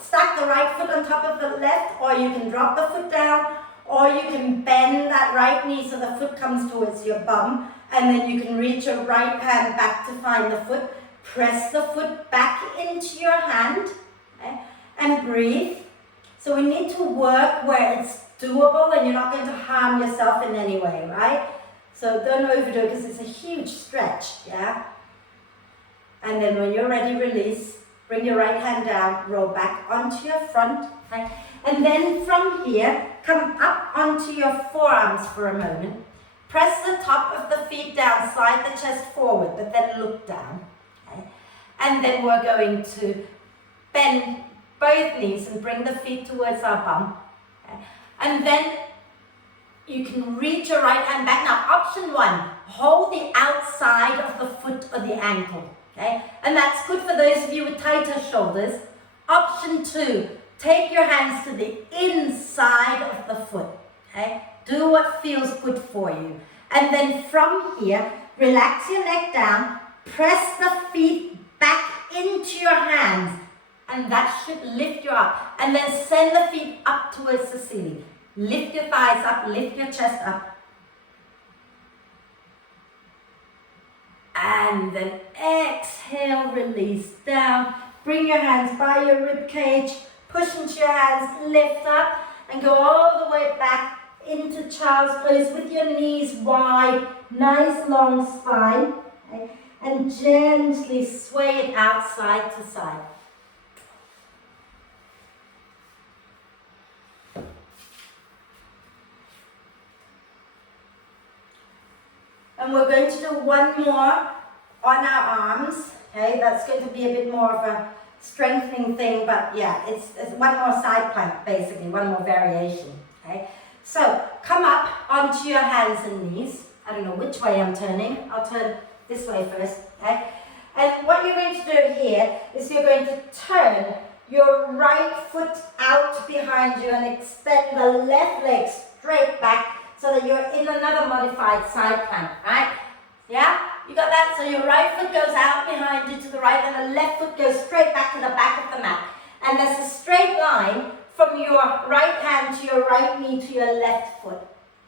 stack the right foot on top of the left, or you can drop the foot down, or you can bend that right knee so the foot comes towards your bum, and then you can reach your right hand back to find the foot. Press the foot back into your hand, okay, and breathe. So we need to work where it's doable and you're not going to harm yourself in any way, right? So don't overdo it because it's a huge stretch, yeah? And then when you're ready, release. Bring your right hand down, roll back onto your front, okay? And then from here, come up onto your forearms for a moment. Press the top of the feet down, slide the chest forward, but then look down, okay? And then we're going to bend both knees and bring the feet towards our bum, okay? And then you can reach your right hand back. Now, option one, hold the outside of the foot or the ankle. Okay? And that's good for those of you with tighter shoulders. Option two, take your hands to the inside of the foot. Okay? Do what feels good for you. And then from here, relax your neck down, press the feet back into your hands, and that should lift you up. And then send the feet up towards the ceiling. Lift your thighs up, lift your chest up. And then exhale, release down. Bring your hands by your rib cage, push into your hands, lift up, and go all the way back into child's pose with your knees wide, nice long spine, okay? And gently sway it out side to side. And we're going to do one more on our arms, okay? That's going to be a bit more of a strengthening thing, but yeah, it's one more side plank, basically, one more variation, okay? So, come up onto your hands and knees. I don't know which way I'm turning. I'll turn this way first, okay? And what you're going to do here is you're going to turn your right foot out behind you and extend the left leg straight back, so that you're in another modified side plank, right? Yeah? You got that? So your right foot goes out behind you to the right, and the left foot goes straight back to the back of the mat. And there's a straight line from your right hand to your right knee to your left foot,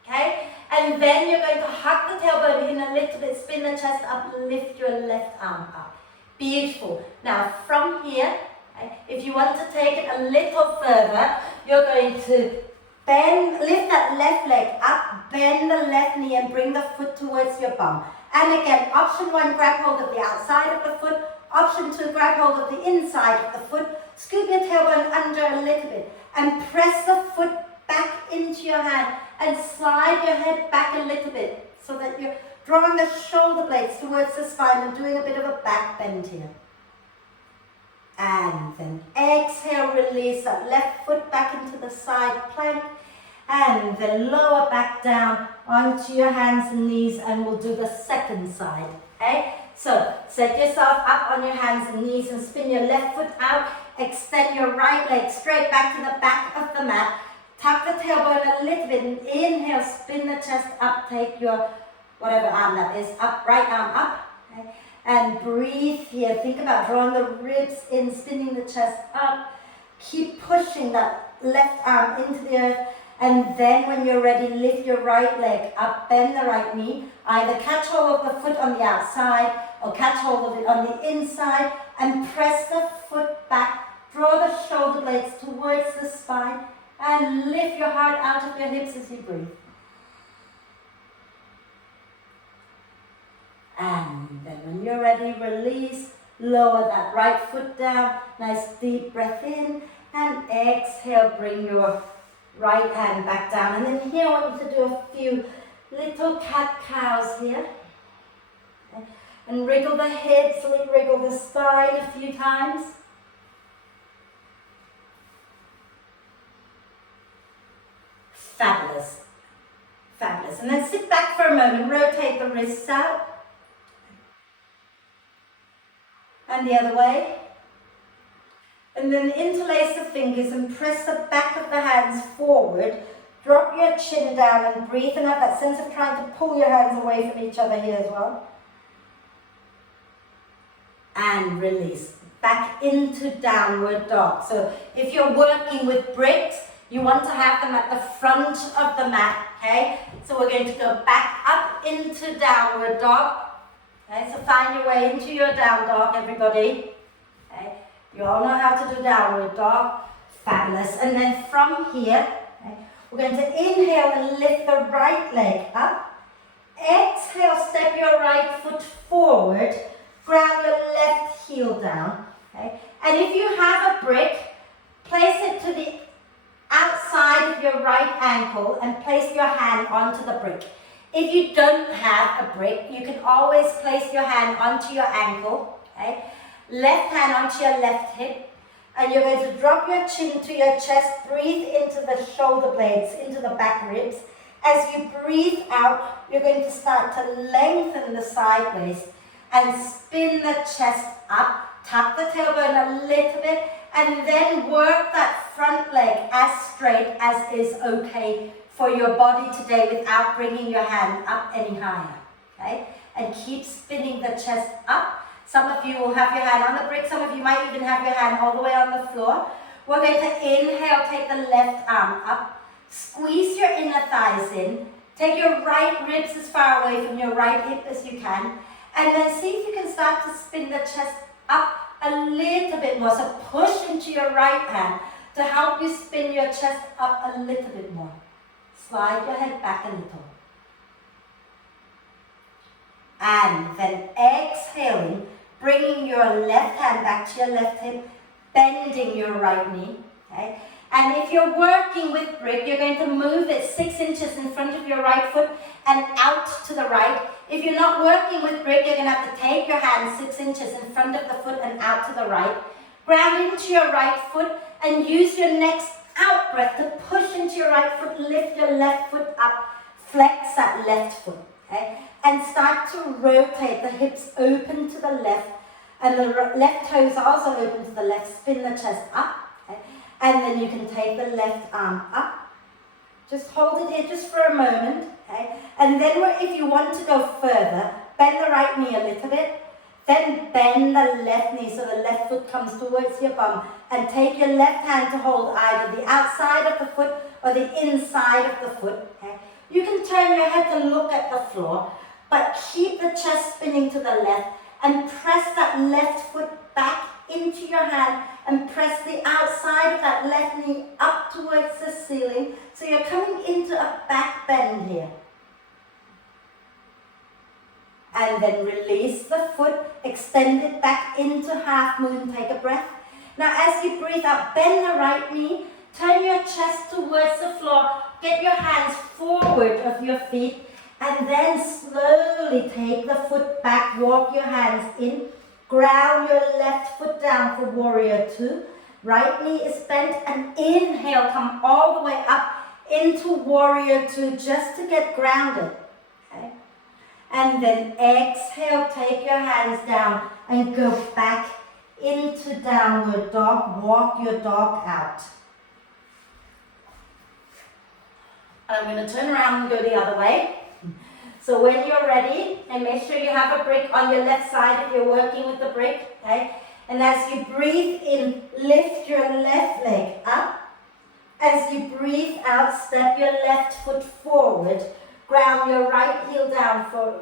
okay? And then you're going to hug the tailbone in a little bit, spin the chest up, lift your left arm up. Beautiful. Now from here, okay, if you want to take it a little further, you're going to lift that left leg up, bend the left knee and bring the foot towards your bum. And again, option one, grab hold of the outside of the foot. Option two, grab hold of the inside of the foot. Scoop your tailbone under a little bit and press the foot back into your hand and slide your head back a little bit so that you're drawing the shoulder blades towards the spine and doing a bit of a back bend here. And then exhale, release that left foot back into the side plank, and then lower back down onto your hands and knees, and we'll do the second side, okay? So set yourself up on your hands and knees and spin your left foot out, extend your right leg straight back to the back of the mat, tuck the tailbone a little bit, and inhale, spin the chest up, take your whatever arm that is, up, right arm up, okay? And breathe here. Think about drawing the ribs in, spinning the chest up. Keep pushing that left arm into the earth. And then when you're ready, lift your right leg up, bend the right knee. Either catch hold of the foot on the outside or catch hold of it on the inside and press the foot back. Draw the shoulder blades towards the spine and lift your heart out of your hips as you breathe. And then when you're ready, release, lower that right foot down, nice deep breath in, and exhale, bring your right hand back down. And then here I want you to do a few little cat-cows here. Okay. And wriggle the hips, wriggle the spine a few times. Fabulous. Fabulous. And then sit back for a moment, rotate the wrists out. And the other way. And then interlace the fingers and press the back of the hands forward. Drop your chin down and breathe and have that sense of trying to pull your hands away from each other here as well. And release. Back into downward dog. So if you're working with bricks, you want to have them at the front of the mat, okay? So we're going to go back up into downward dog. Okay, so find your way into your down dog, everybody. Okay, you all know how to do downward dog. Fabulous. And then from here, okay, we're going to inhale and lift the right leg up. Exhale, step your right foot forward. Ground your left heel down. Okay, and if you have a brick, place it to the outside of your right ankle and place your hand onto the brick. If you don't have a brick, you can always place your hand onto your ankle, okay? Left hand onto your left hip, and you're going to drop your chin to your chest, breathe into the shoulder blades, into the back ribs. As you breathe out, you're going to start to lengthen the side waist and spin the chest up, tuck the tailbone a little bit, and then work that front leg as straight as is okay for your body today without bringing your hand up any higher, okay? And keep spinning the chest up. Some of you will have your hand on the brick, some of you might even have your hand all the way on the floor. We're going to inhale, take the left arm up, squeeze your inner thighs in, take your right ribs as far away from your right hip as you can, and then see if you can start to spin the chest up a little bit more. So push into your right hand to help you spin your chest up a little bit more. Slide your head back a little. And then exhaling, bringing your left hand back to your left hip, bending your right knee. Okay? And if you're working with brick, you're going to move it 6 inches in front of your right foot and out to the right. If you're not working with brick, you're going to have to take your hand 6 inches in front of the foot and out to the right. Ground into your right foot and use your next out breath to push into your right foot, lift your left foot up, flex that left foot, okay? And start to rotate the hips open to the left, and the left toes are also open to the left, spin the chest up, okay? And then you can take the left arm up. Just hold it here just for a moment, okay? And then if you want to go further, bend the right knee a little bit, then bend the left knee so the left foot comes towards your bum, and take your left hand to hold either the outside of the foot or the inside of the foot. Okay? You can turn your head to look at the floor, but keep the chest spinning to the left and press that left foot back into your hand and press the outside of that left knee up towards the ceiling. So you're coming into a back bend here. And then release the foot, extend it back into half moon, take a breath. Now as you breathe out, bend the right knee, turn your chest towards the floor, get your hands forward of your feet, and then slowly take the foot back, walk your hands in, ground your left foot down for warrior two, right knee is bent, and inhale, come all the way up into warrior two just to get grounded, okay? And then exhale, take your hands down and go back into downward dog, walk your dog out. I'm going to turn around and go the other way. So when you're ready, and make sure you have a brick on your left side if you're working with the brick, okay? And as you breathe in, lift your left leg up. As you breathe out, step your left foot forward. Ground your right heel down for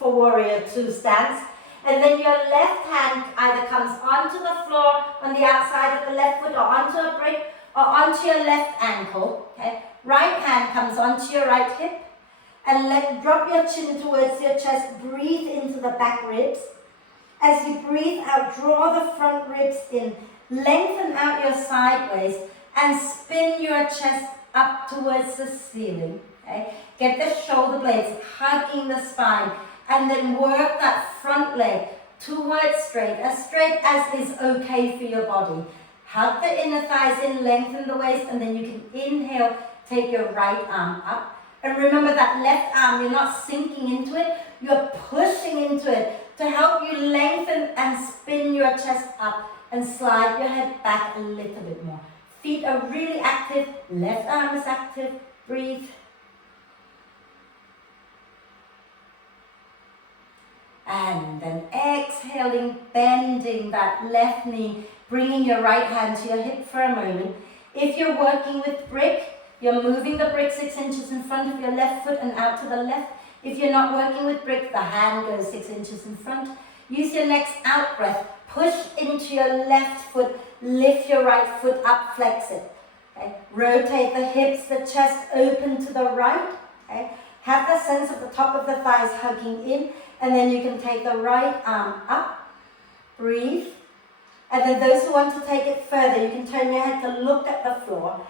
warrior two stance. And then your left hand either comes onto the floor on the outside of the left foot or onto a brick or onto your left ankle, okay? Right hand comes onto your right hip. And drop your chin towards your chest, breathe into the back ribs. As you breathe out, draw the front ribs in, lengthen out your sideways, and spin your chest up towards the ceiling. Okay? Get the shoulder blades hugging the spine, and then work that front leg towards straight as is okay for your body. Hug the inner thighs in, lengthen the waist, and then you can inhale, take your right arm up. And remember that left arm, you're not sinking into it, you're pushing into it to help you lengthen and spin your chest up and slide your head back a little bit more. Feet are really active, left arm is active, breathe. And then exhaling, bending that left knee, bringing your right hand to your hip for a moment. If you're working with brick, you're moving the brick 6 inches in front of your left foot and out to the left. If you're not working with brick, the hand goes 6 inches in front. Use your next out breath. Push into your left foot. Lift your right foot up, flex it. Okay? Rotate the hips, the chest open to the right. Okay? Have the sense of the top of the thighs hugging in. And then you can take the right arm up. Breathe. And then those who want to take it further, you can turn your head to look at the floor.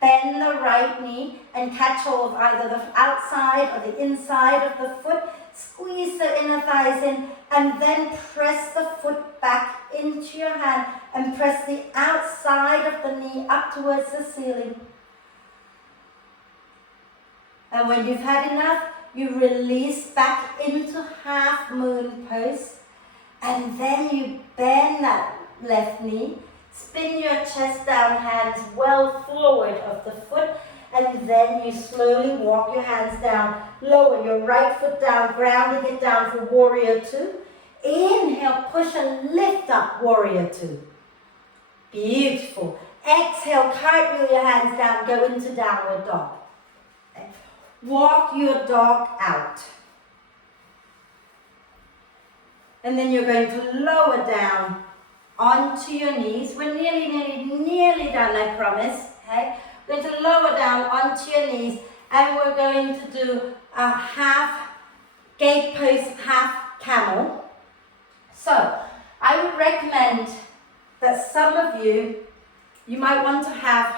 Bend the right knee and catch hold of either the outside or the inside of the foot. Squeeze the inner thighs in and then press the foot back into your hand and press the outside of the knee up towards the ceiling. And when you've had enough, you release back into half moon pose. And then you bend that left knee. Spin your chest down, hands well forward of the foot, and then you slowly walk your hands down. Lower your right foot down, grounding it down for warrior two. Inhale, push and lift up, warrior two. Beautiful. Exhale, cartwheel your hands down, go into downward dog. Okay. Walk your dog out. And then you're going to lower down onto your knees. We're nearly done, I promise. Okay? We're going to lower down onto your knees and we're going to do a half gate pose, half camel. So, I would recommend that some of you might want to have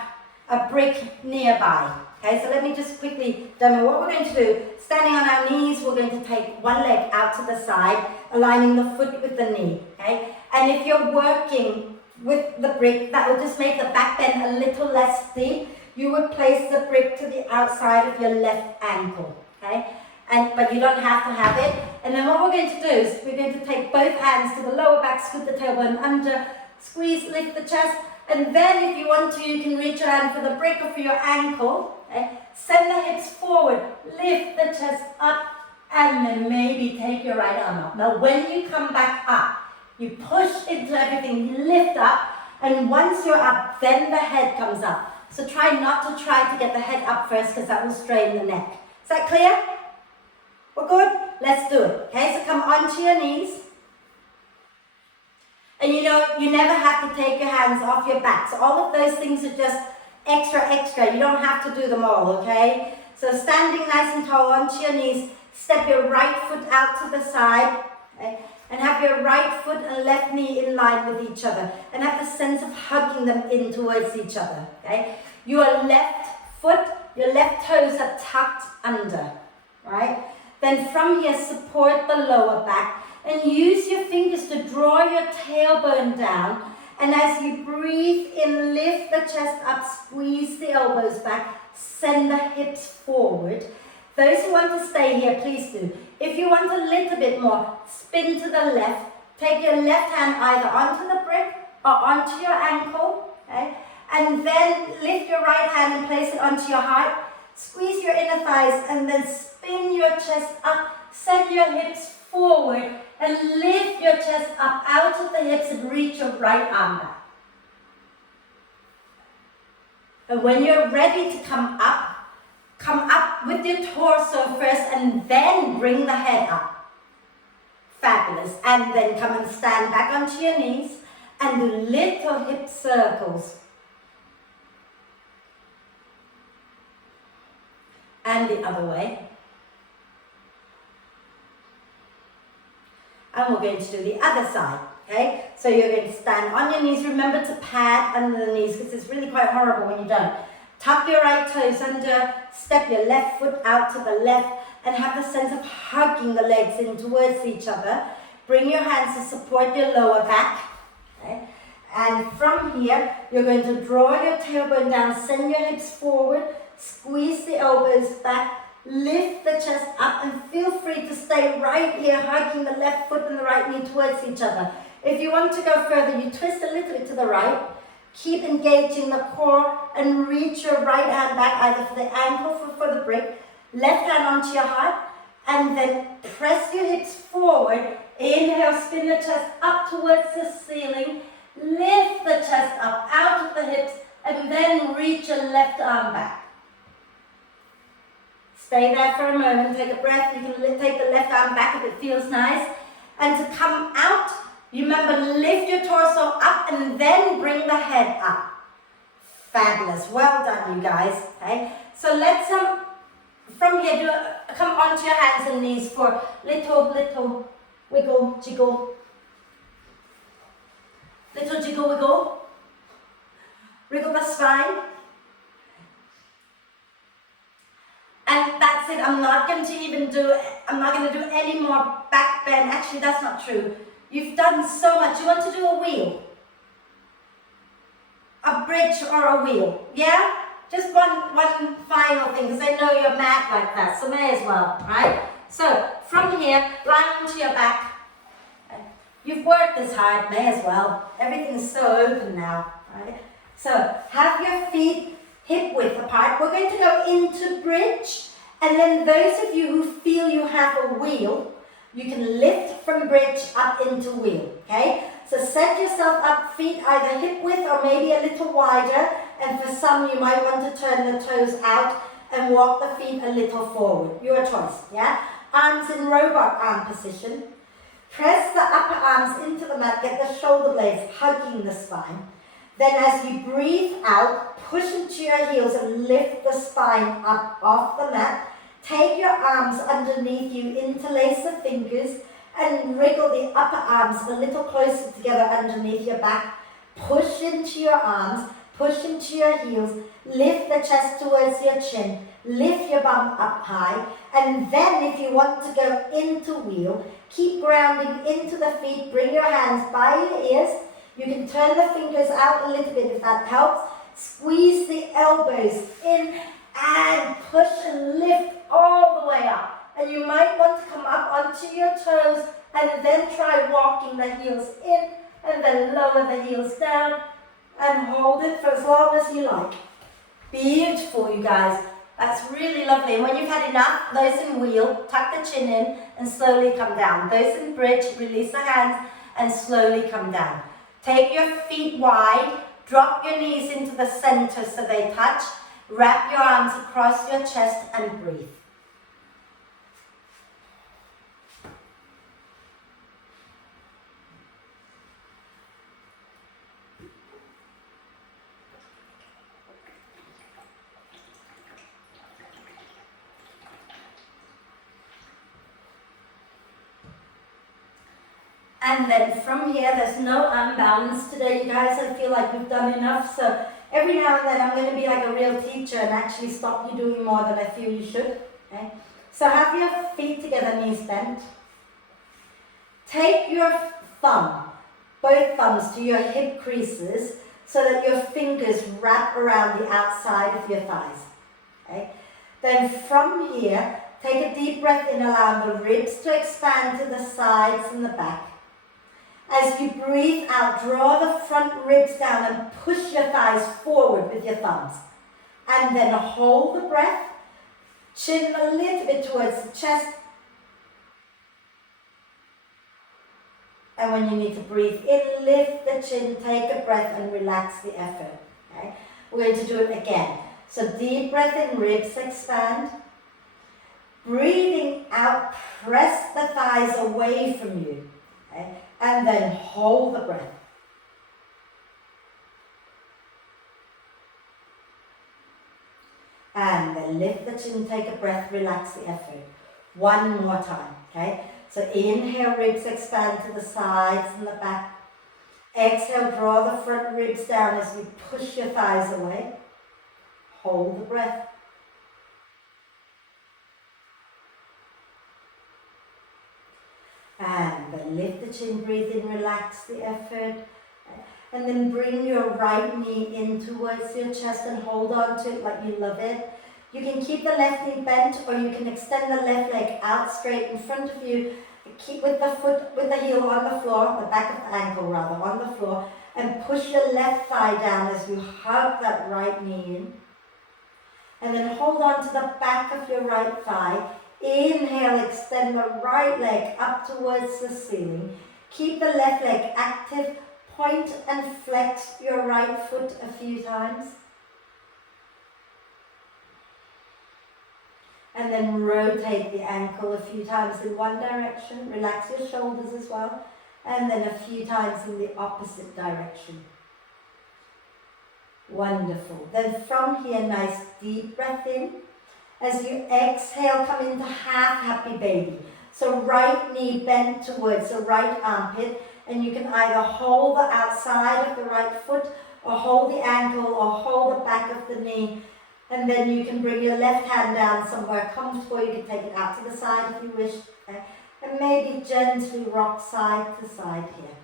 a brick nearby. Okay, so let me just quickly demo what we're going to do. Standing on our knees, we're going to take one leg out to the side, aligning the foot with the knee. Okay? And if you're working with the brick, that will just make the back bend a little less steep. You would place the brick to the outside of your left ankle. Okay? But you don't have to have it. And then what we're going to do is we're going to take both hands to the lower back, scoot the tailbone under, squeeze, lift the chest. And then if you want to, you can reach your hand for the brick or for your ankle. Okay? Send the hips forward, lift the chest up, and then maybe take your right arm up. Now when you come back up, you push into everything, you lift up, and once you're up, then the head comes up. So try not to get the head up first because that will strain the neck. Is that clear? We're good? Let's do it. Okay, so come onto your knees. And you know, you never have to take your hands off your back. So all of those things are just extra. You don't have to do them all, okay? So standing nice and tall onto your knees, step your right foot out to the side. Okay? and have your right foot and left knee in line with each other, and have the sense of hugging them in towards each other, okay? Your left foot, your left toes are tucked under, right? Then from here, support the lower back and use your fingers to draw your tailbone down. And as you breathe in, lift the chest up, squeeze the elbows back, send the hips forward. Those who want to stay here, please do. If you want a little bit more, spin to the left. Take your left hand either onto the brick or onto your ankle, okay? And then lift your right hand and place it onto your heart. Squeeze your inner thighs and then spin your chest up. Send your hips forward and lift your chest up out of the hips and reach your right arm back. And when you're ready to come up with your torso first and then bring the head up. Fabulous. And then come and stand back onto your knees and do little hip circles. And the other way. And we're going to do the other side, okay? So you're going to stand on your knees. Remember to pad under the knees because it's really quite horrible when you don't. Tuck your right toes under, step your left foot out to the left, and have the sense of hugging the legs in towards each other. Bring your hands to support your lower back, okay? And from here, you're going to draw your tailbone down, send your hips forward, squeeze the elbows back, lift the chest up, and feel free to stay right here, hugging the left foot and the right knee towards each other. If you want to go further, you twist a little bit to the right, keep engaging the core, and reach your right hand back either for the ankle or for the brick, left hand onto your heart, and then press your hips forward. Inhale, spin the chest up towards the ceiling, lift the chest up out of the hips, and then reach your left arm back. Stay there for a moment, take a breath. You can take the left arm back if it feels nice. And to come out, you remember, lift your torso up and then bring the head up. Fabulous. Well done, you guys. Okay. So let's from here come onto your hands and knees for little wiggle, jiggle. Little jiggle, wiggle. Wriggle the spine. And that's it. I'm not going to do any more back bend. Actually, that's not true. You've done so much. You want to do a wheel? A bridge or a wheel? Yeah? Just one final thing, because I know you're mad like that, so may as well, right? So, from here, lie onto your back. You've worked this hard, may as well. Everything's so open now, right? So, have your feet hip width apart. We're going to go into bridge, and then those of you who feel you have a wheel, you can lift from bridge up into wheel, okay? So set yourself up, feet either hip width or maybe a little wider, and for some you might want to turn the toes out and walk the feet a little forward. Your choice, yeah? Arms in robot arm position. Press the upper arms into the mat, get the shoulder blades hugging the spine. Then as you breathe out, push into your heels and lift the spine up off the mat. Take your arms underneath you, interlace the fingers, and wriggle the upper arms a little closer together underneath your back. Push into your arms, push into your heels, lift the chest towards your chin, lift your bum up high, and then if you want to go into wheel, keep grounding into the feet, bring your hands by your ears. You can turn the fingers out a little bit if that helps. Squeeze the elbows in and push and lift all the way up. And you might want to come up onto your toes and then try walking the heels in and then lower the heels down and hold it for as long as you like. Beautiful, you guys. That's really lovely. And when you've had enough, those in wheel, tuck the chin in and slowly come down. Those in bridge, release the hands and slowly come down. Take your feet wide, drop your knees into the center so they touch. Wrap your arms across your chest and breathe. And then from here, there's no arm balance today, you guys. I feel like we've done enough. So every now and then I'm going to be like a real teacher and actually stop you doing more than I feel you should. Okay? So have your feet together, knees bent. Take your thumb, both thumbs, to your hip creases so that your fingers wrap around the outside of your thighs. Okay? Then from here, take a deep breath in, allowing the ribs to expand to the sides and the back. As you breathe out, draw the front ribs down and push your thighs forward with your thumbs. And then hold the breath, chin a little bit towards the chest. And when you need to breathe in, lift the chin, take a breath and relax the effort. Okay? We're going to do it again. So deep breath in, ribs expand. Breathing out, press the thighs away from you. Okay? And then hold the breath. And then lift the chin, take a breath, relax the effort. One more time, okay? So inhale, ribs expand to the sides and the back. Exhale, draw the front ribs down as you push your thighs away. Hold the breath. And then lift the chin, breathe in, relax the effort. And then bring your right knee in towards your chest and hold on to it like you love it. You can keep the left knee bent or you can extend the left leg out straight in front of you. Keep with the heel on the floor, the back of the ankle rather, on the floor. And push your left thigh down as you hug that right knee in. And then hold on to the back of your right thigh. Inhale, extend the right leg up towards the ceiling. Keep the left leg active. Point and flex your right foot a few times. And then rotate the ankle a few times in one direction. Relax your shoulders as well. And then a few times in the opposite direction. Wonderful. Then from here, nice deep breath in. As you exhale, come into half happy baby. So right knee bent towards the right armpit. And you can either hold the outside of the right foot or hold the ankle or hold the back of the knee. And then you can bring your left hand down somewhere comfortable. You can take it out to the side if you wish. Okay? And maybe gently rock side to side here.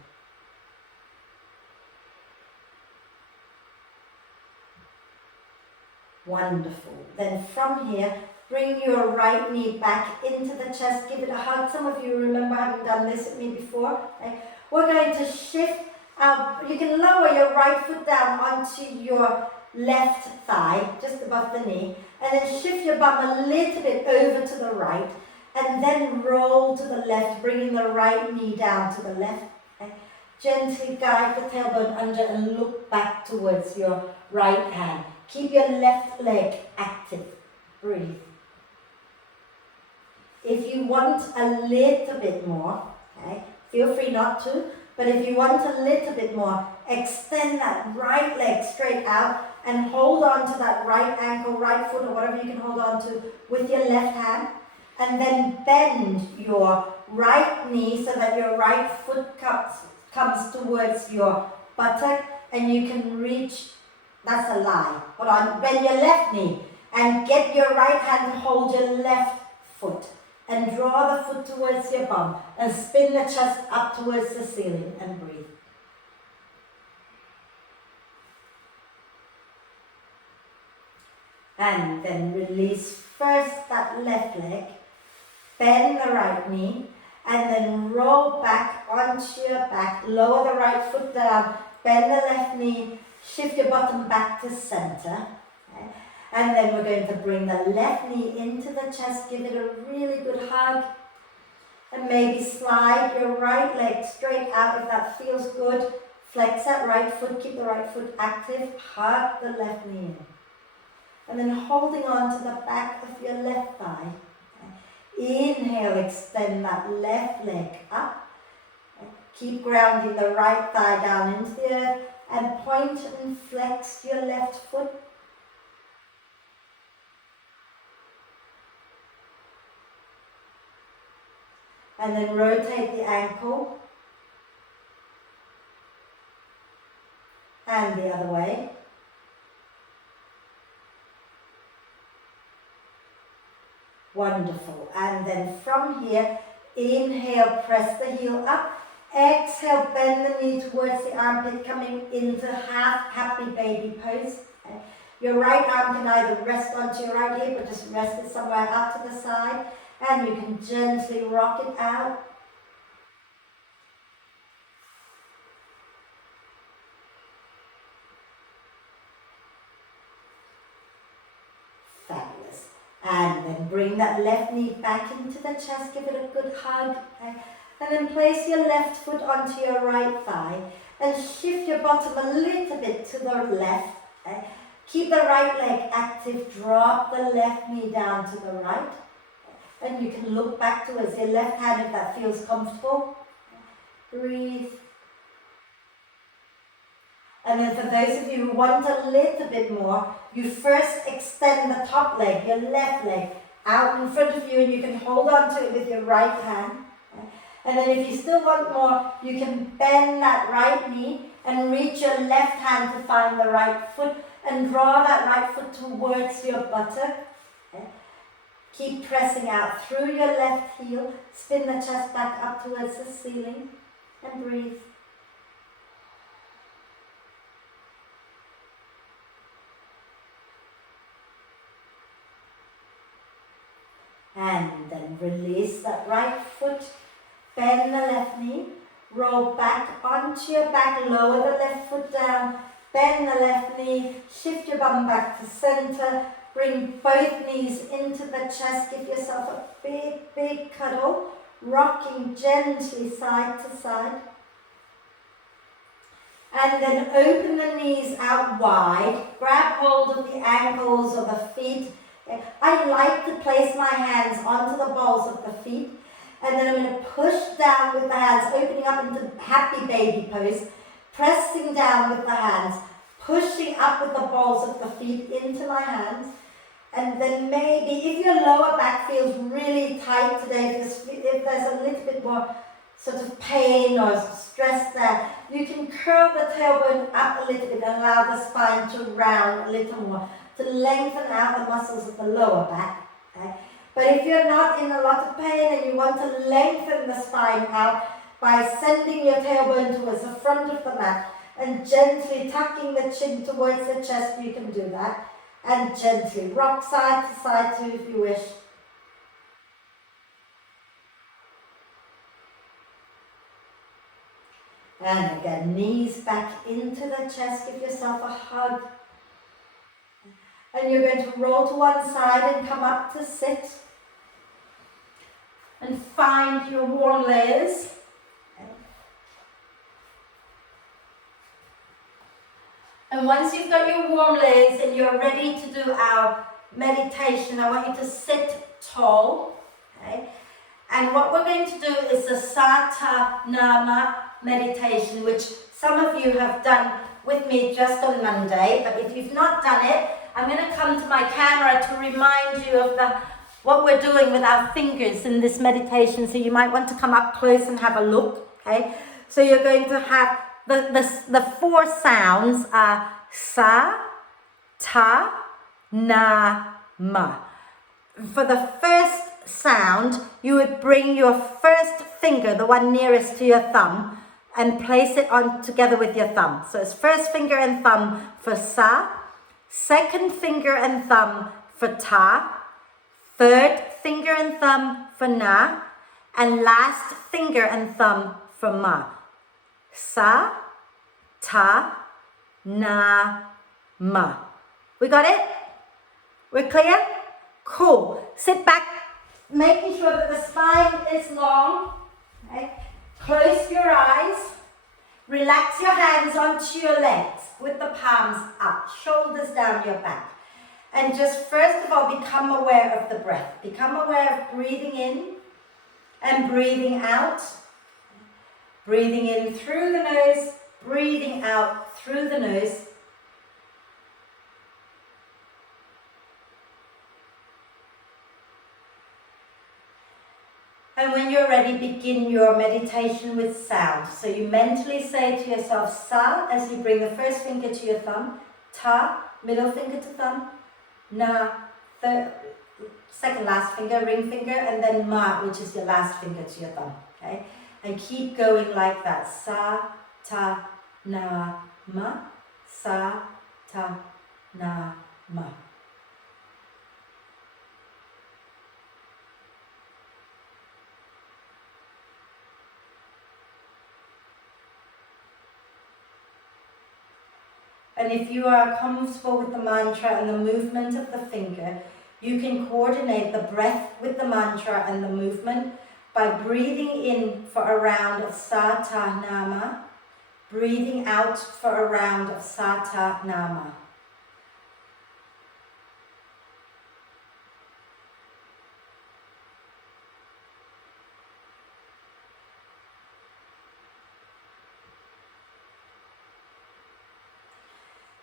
Wonderful. Then from here, bring your right knee back into the chest. Give it a hug. Some of you remember having done this with me before. Okay? We're going to shift out. You can lower your right foot down onto your left thigh, just above the knee, and then shift your bum a little bit over to the right, and then roll to the left, bringing the right knee down to the left. Okay? Gently guide the tailbone under and look back towards your right hand. Keep your left leg active. Breathe. If you want a little bit more, okay, feel free not to, but if you want a little bit more, extend that right leg straight out and hold on to that right ankle, right foot, or whatever you can hold on to with your left hand. And then bend your right knee so that your right foot comes towards your buttock and you can reach. That's a lie. Hold on. Bend your left knee and get your right hand and hold your left foot. And draw the foot towards your bum and spin the chest up towards the ceiling and breathe. And then release first that left leg, bend the right knee, and then roll back onto your back, lower the right foot down, bend the left knee, shift your bottom back to center. Okay? And then we're going to bring the left knee into the chest, give it a really good hug, and maybe slide your right leg straight out if that feels good. Flex that right foot, keep the right foot active, hug the left knee in. And then holding on to the back of your left thigh. Okay. Inhale, extend that left leg up. Okay. Keep grounding the right thigh down into the earth and point and flex your left foot. And then rotate the ankle. and the other way. Wonderful. And then from here, inhale, press the heel up. Exhale, bend the knee towards the armpit, coming into half happy baby pose. Okay. Your right arm can either rest onto your right hip or just rest it somewhere out to the side. And you can gently rock it out. Fabulous. And then bring that left knee back into the chest, give it a good hug. Okay. And then place your left foot onto your right thigh and shift your bottom a little bit to the left. Okay. Keep the right leg active, drop the left knee down to the right. And you can look back towards your left hand if that feels comfortable. Breathe. And then for those of you who want a little bit more, you first extend the top leg, your left leg, out in front of you, and you can hold on to it with your right hand. And then if you still want more, you can bend that right knee and reach your left hand to find the right foot and draw that right foot towards your buttock. Keep pressing out through your left heel, spin the chest back up towards the ceiling and breathe. And then release that right foot, bend the left knee, roll back onto your back, lower the left foot down, bend the left knee, shift your bum back to center, bring both knees into the chest, give yourself a big, big cuddle, rocking gently side to side. And then open the knees out wide, grab hold of the ankles or the feet. I like to place my hands onto the balls of the feet, and then I'm going to push down with the hands, opening up into happy baby pose, pressing down with the hands, pushing up with the balls of the feet into my hands. And then maybe if your lower back feels really tight today, if there's a little bit more sort of pain or stress there, you can curl the tailbone up a little bit and allow the spine to round a little more, to lengthen out the muscles of the lower back. Okay? But if you're not in a lot of pain and you want to lengthen the spine out by sending your tailbone towards the front of the mat and gently tucking the chin towards the chest, you can do that. And gently rock side to side too if you wish. And again, knees back into the chest, give yourself a hug. And you're going to roll to one side and come up to sit. And find your warm layers. And once you've got your warm legs and you're ready to do our meditation, I want you to sit tall. Okay? And what we're going to do is the Satanama meditation, which some of you have done with me just on Monday. But if you've not done it, I'm going to come to my camera to remind you of what we're doing with our fingers in this meditation. So you might want to come up close and have a look. Okay? So you're going to have the four sounds are sa, ta, na, ma. For the first sound, you would bring your first finger, the one nearest to your thumb, and place it on together with your thumb. So it's first finger and thumb for sa, second finger and thumb for ta, third finger and thumb for na, and last finger and thumb for ma. Sa, ta, na, ma. We got it? We're clear? Cool. Sit back, making sure that the spine is long. Okay. Close your eyes. Relax your hands onto your legs with the palms up, shoulders down your back. And just first of all, become aware of the breath. Become aware of breathing in and breathing out. Breathing in through the nose, breathing out through the nose. And when you're ready, begin your meditation with sound. So you mentally say to yourself, sa, as you bring the first finger to your thumb, ta, middle finger to thumb, na, second last finger, ring finger, and then ma, which is your last finger to your thumb. Okay? And keep going like that. Sa, ta, na, ma, sa, ta, na, ma. And if you are comfortable with the mantra and the movement of the finger, you can coordinate the breath with the mantra and the movement by breathing in for a round of sa ta nama, breathing out for a round of sa ta nama.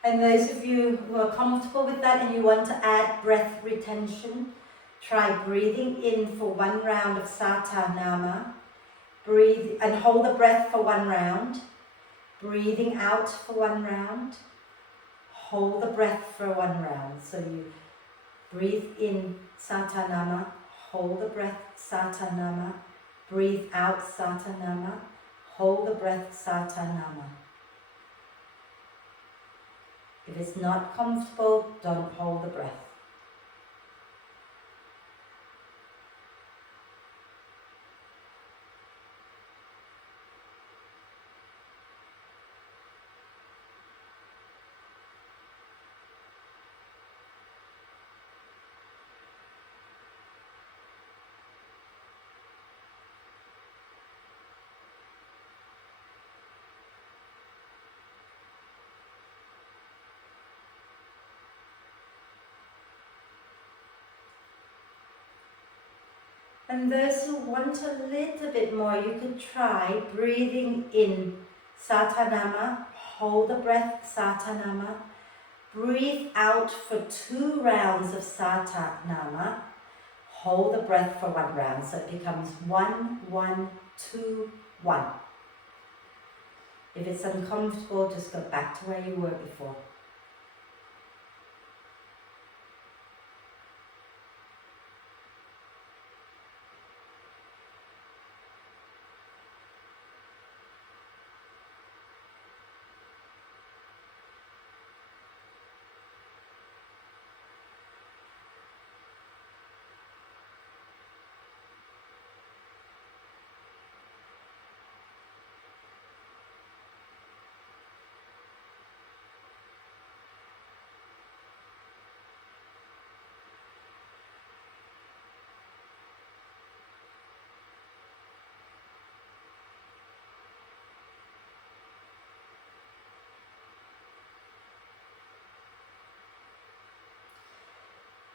And those of you who are comfortable with that and you want to add breath retention, try breathing in for one round of sa ta nama, breathe and hold the breath for one round, breathing out for one round, hold the breath for one round. So you breathe in sa ta nama, hold the breath sa ta nama, breathe out sa ta nama, hold the breath sa ta nama. If it's not comfortable, don't hold the breath. And those who want a little bit more, you could try breathing in Satanama, hold the breath Satanama, breathe out for 2 rounds of Satanama, hold the breath for 1 round, so it becomes 1, 1, 2, 1. If it's uncomfortable, just go back to where you were before.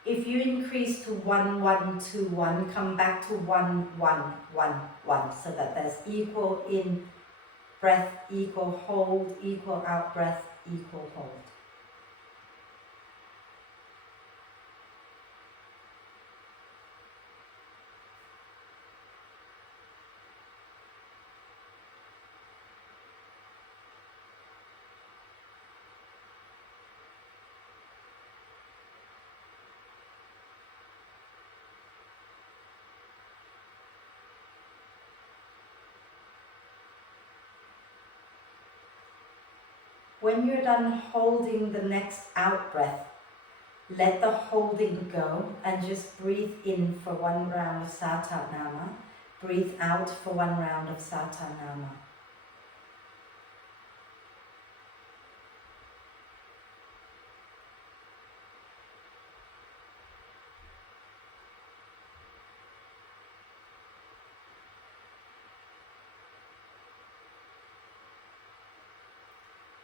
If you increase to 1, 1, 2, 1, come back to 1, 1, 1, 1, so that there's equal in breath, equal hold, equal out breath, equal hold. When you're done holding the next out breath, let the holding go and just breathe in for 1 round of Satanama, breathe out for 1 round of Satanama.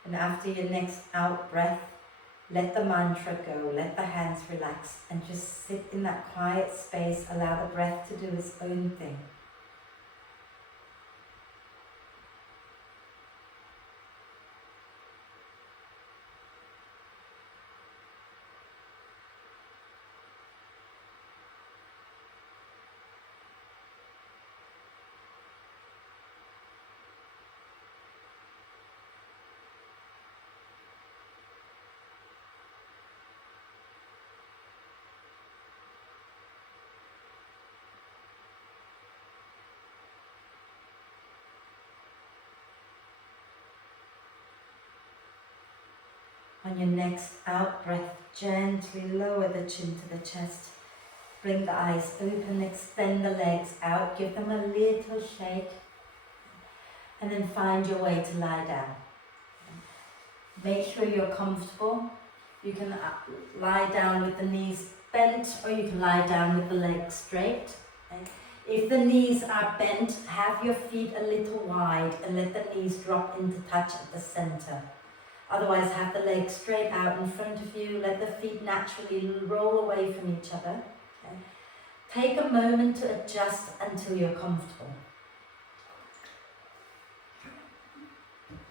And after your next out breath, let the mantra go, let the hands relax, and just sit in that quiet space, allow the breath to do its own thing. On your next out breath, gently lower the chin to the chest. Bring the eyes open, extend the legs out, give them a little shake, and then find your way to lie down. Make sure you're comfortable. You can lie down with the knees bent, or you can lie down with the legs straight. Okay? If the knees are bent, have your feet a little wide and let the knees drop into touch at the center. Otherwise, have the legs straight out in front of you. Let the feet naturally roll away from each other. Okay? Take a moment to adjust until you're comfortable.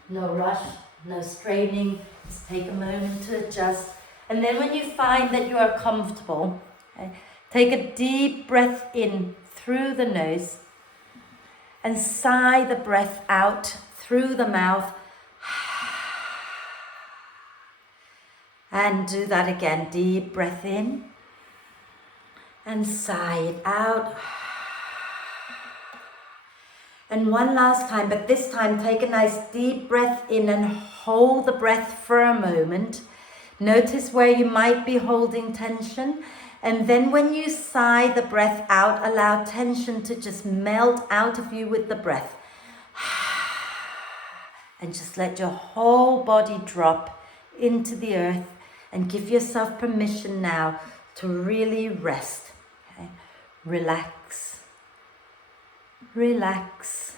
No rush, no straining. Just take a moment to adjust. And then when you find that you are comfortable, okay, take a deep breath in through the nose and sigh the breath out through the mouth. And do that again. Deep breath in and sigh it out. And one last time, but this time take a nice deep breath in and hold the breath for a moment. Notice where you might be holding tension. And then when you sigh the breath out, allow tension to just melt out of you with the breath. And just let your whole body drop into the earth and give yourself permission now to really rest. Okay? Relax, relax,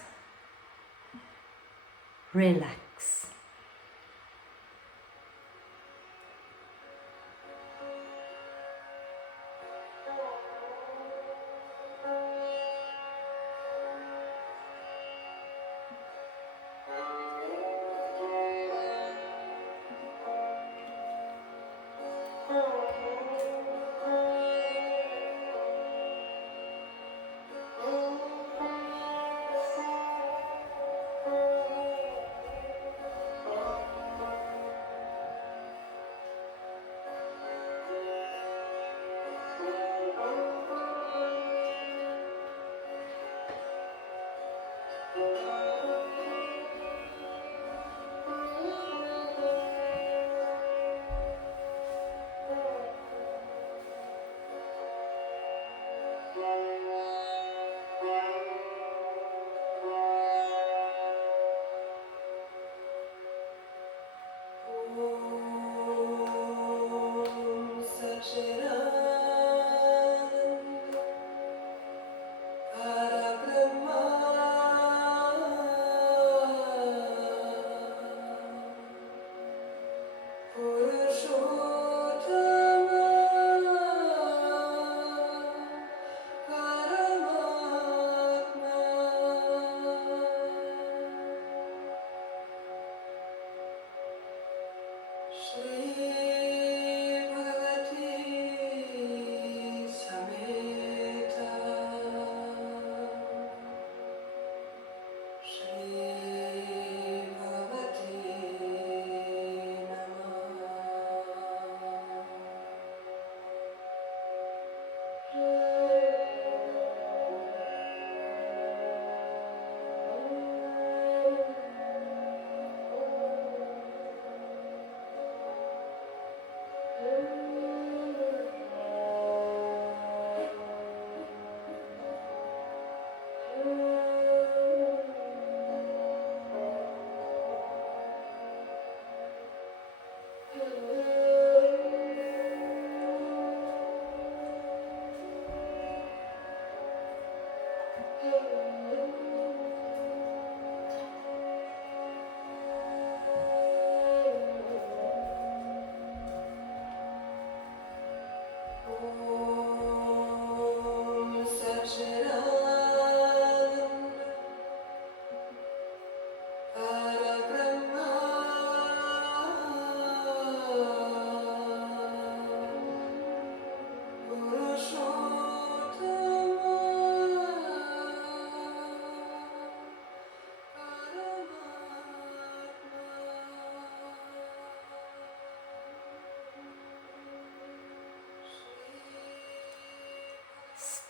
relax.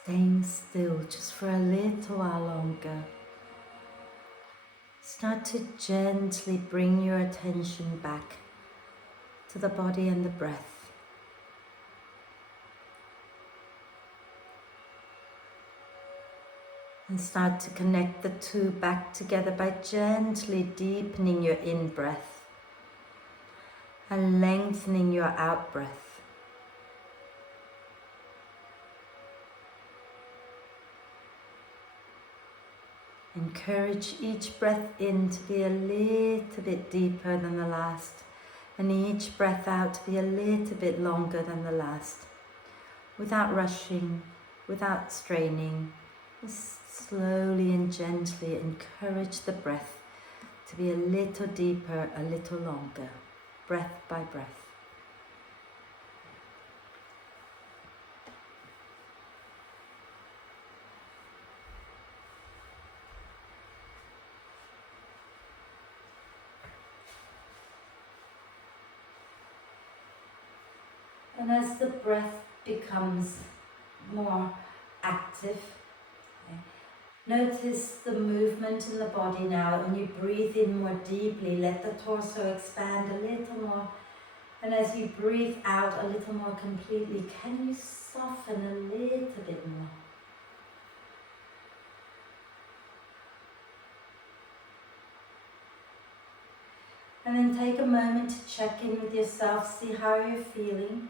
Staying still just for a little while longer. Start to gently bring your attention back to the body and the breath. And start to connect the two back together by gently deepening your in-breath and lengthening your out-breath. Encourage each breath in to be a little bit deeper than the last, and each breath out to be a little bit longer than the last, without rushing, without straining. Just slowly and gently encourage the breath to be a little deeper, a little longer, breath by breath. And as the breath becomes more active, notice the movement in the body now. When you breathe in more deeply, let the torso expand a little more. And as you breathe out a little more completely, can you soften a little bit more? And then take a moment to check in with yourself, see how you're feeling.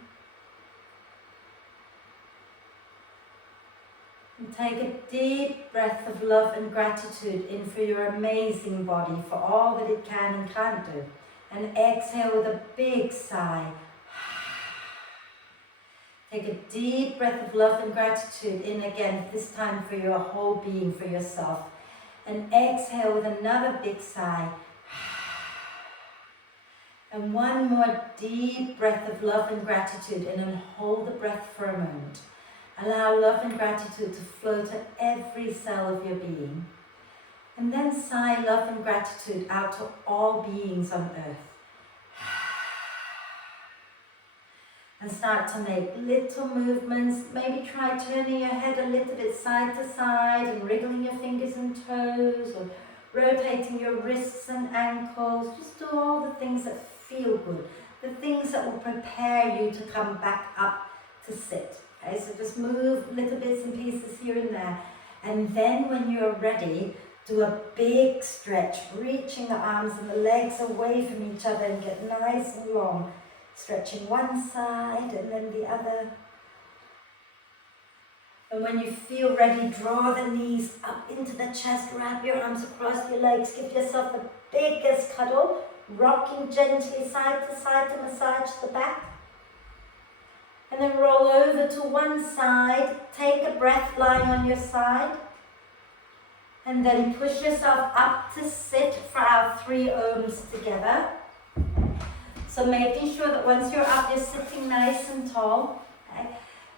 And take a deep breath of love and gratitude in for your amazing body, for all that it can and can't do. And exhale with a big sigh. Take a deep breath of love and gratitude in again, this time for your whole being, for yourself. And exhale with another big sigh. And one more deep breath of love and gratitude in, and hold the breath for a moment. Allow love and gratitude to flow to every cell of your being. And then sigh love and gratitude out to all beings on earth. And start to make little movements. Maybe try turning your head a little bit side to side and wriggling your fingers and toes, or rotating your wrists and ankles. Just do all the things that feel good, the things that will prepare you to come back up to sit. Okay, so just move little bits and pieces here and there. And then when you're ready, do a big stretch, reaching the arms and the legs away from each other and get nice and long. Stretching one side and then the other. And when you feel ready, draw the knees up into the chest, wrap your arms across your legs, give yourself the biggest cuddle, rocking gently side to side to massage the back. And then roll over to one side, take a breath lying on your side. And then push yourself up to sit for our 3 ohms together. So making sure that once you're up, you're sitting nice and tall. Okay?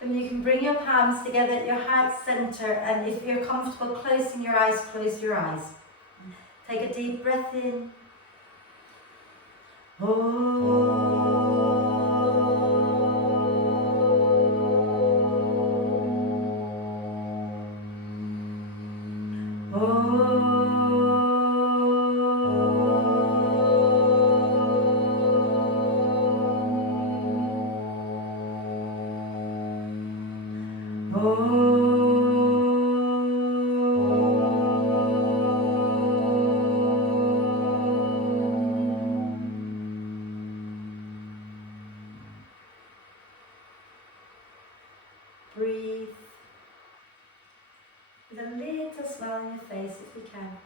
And you can bring your palms together at your heart center, and if you're comfortable closing your eyes, close your eyes. Take a deep breath in. Breathe with a little smile on your face if you can.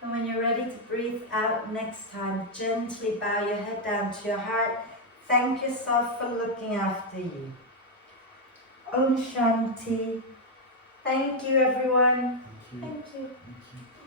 And when you're ready to breathe out next time, gently bow your head down to your heart. Thank yourself for looking after you. Om Shanti. Thank you, everyone. Thank you. Thank you. Thank you.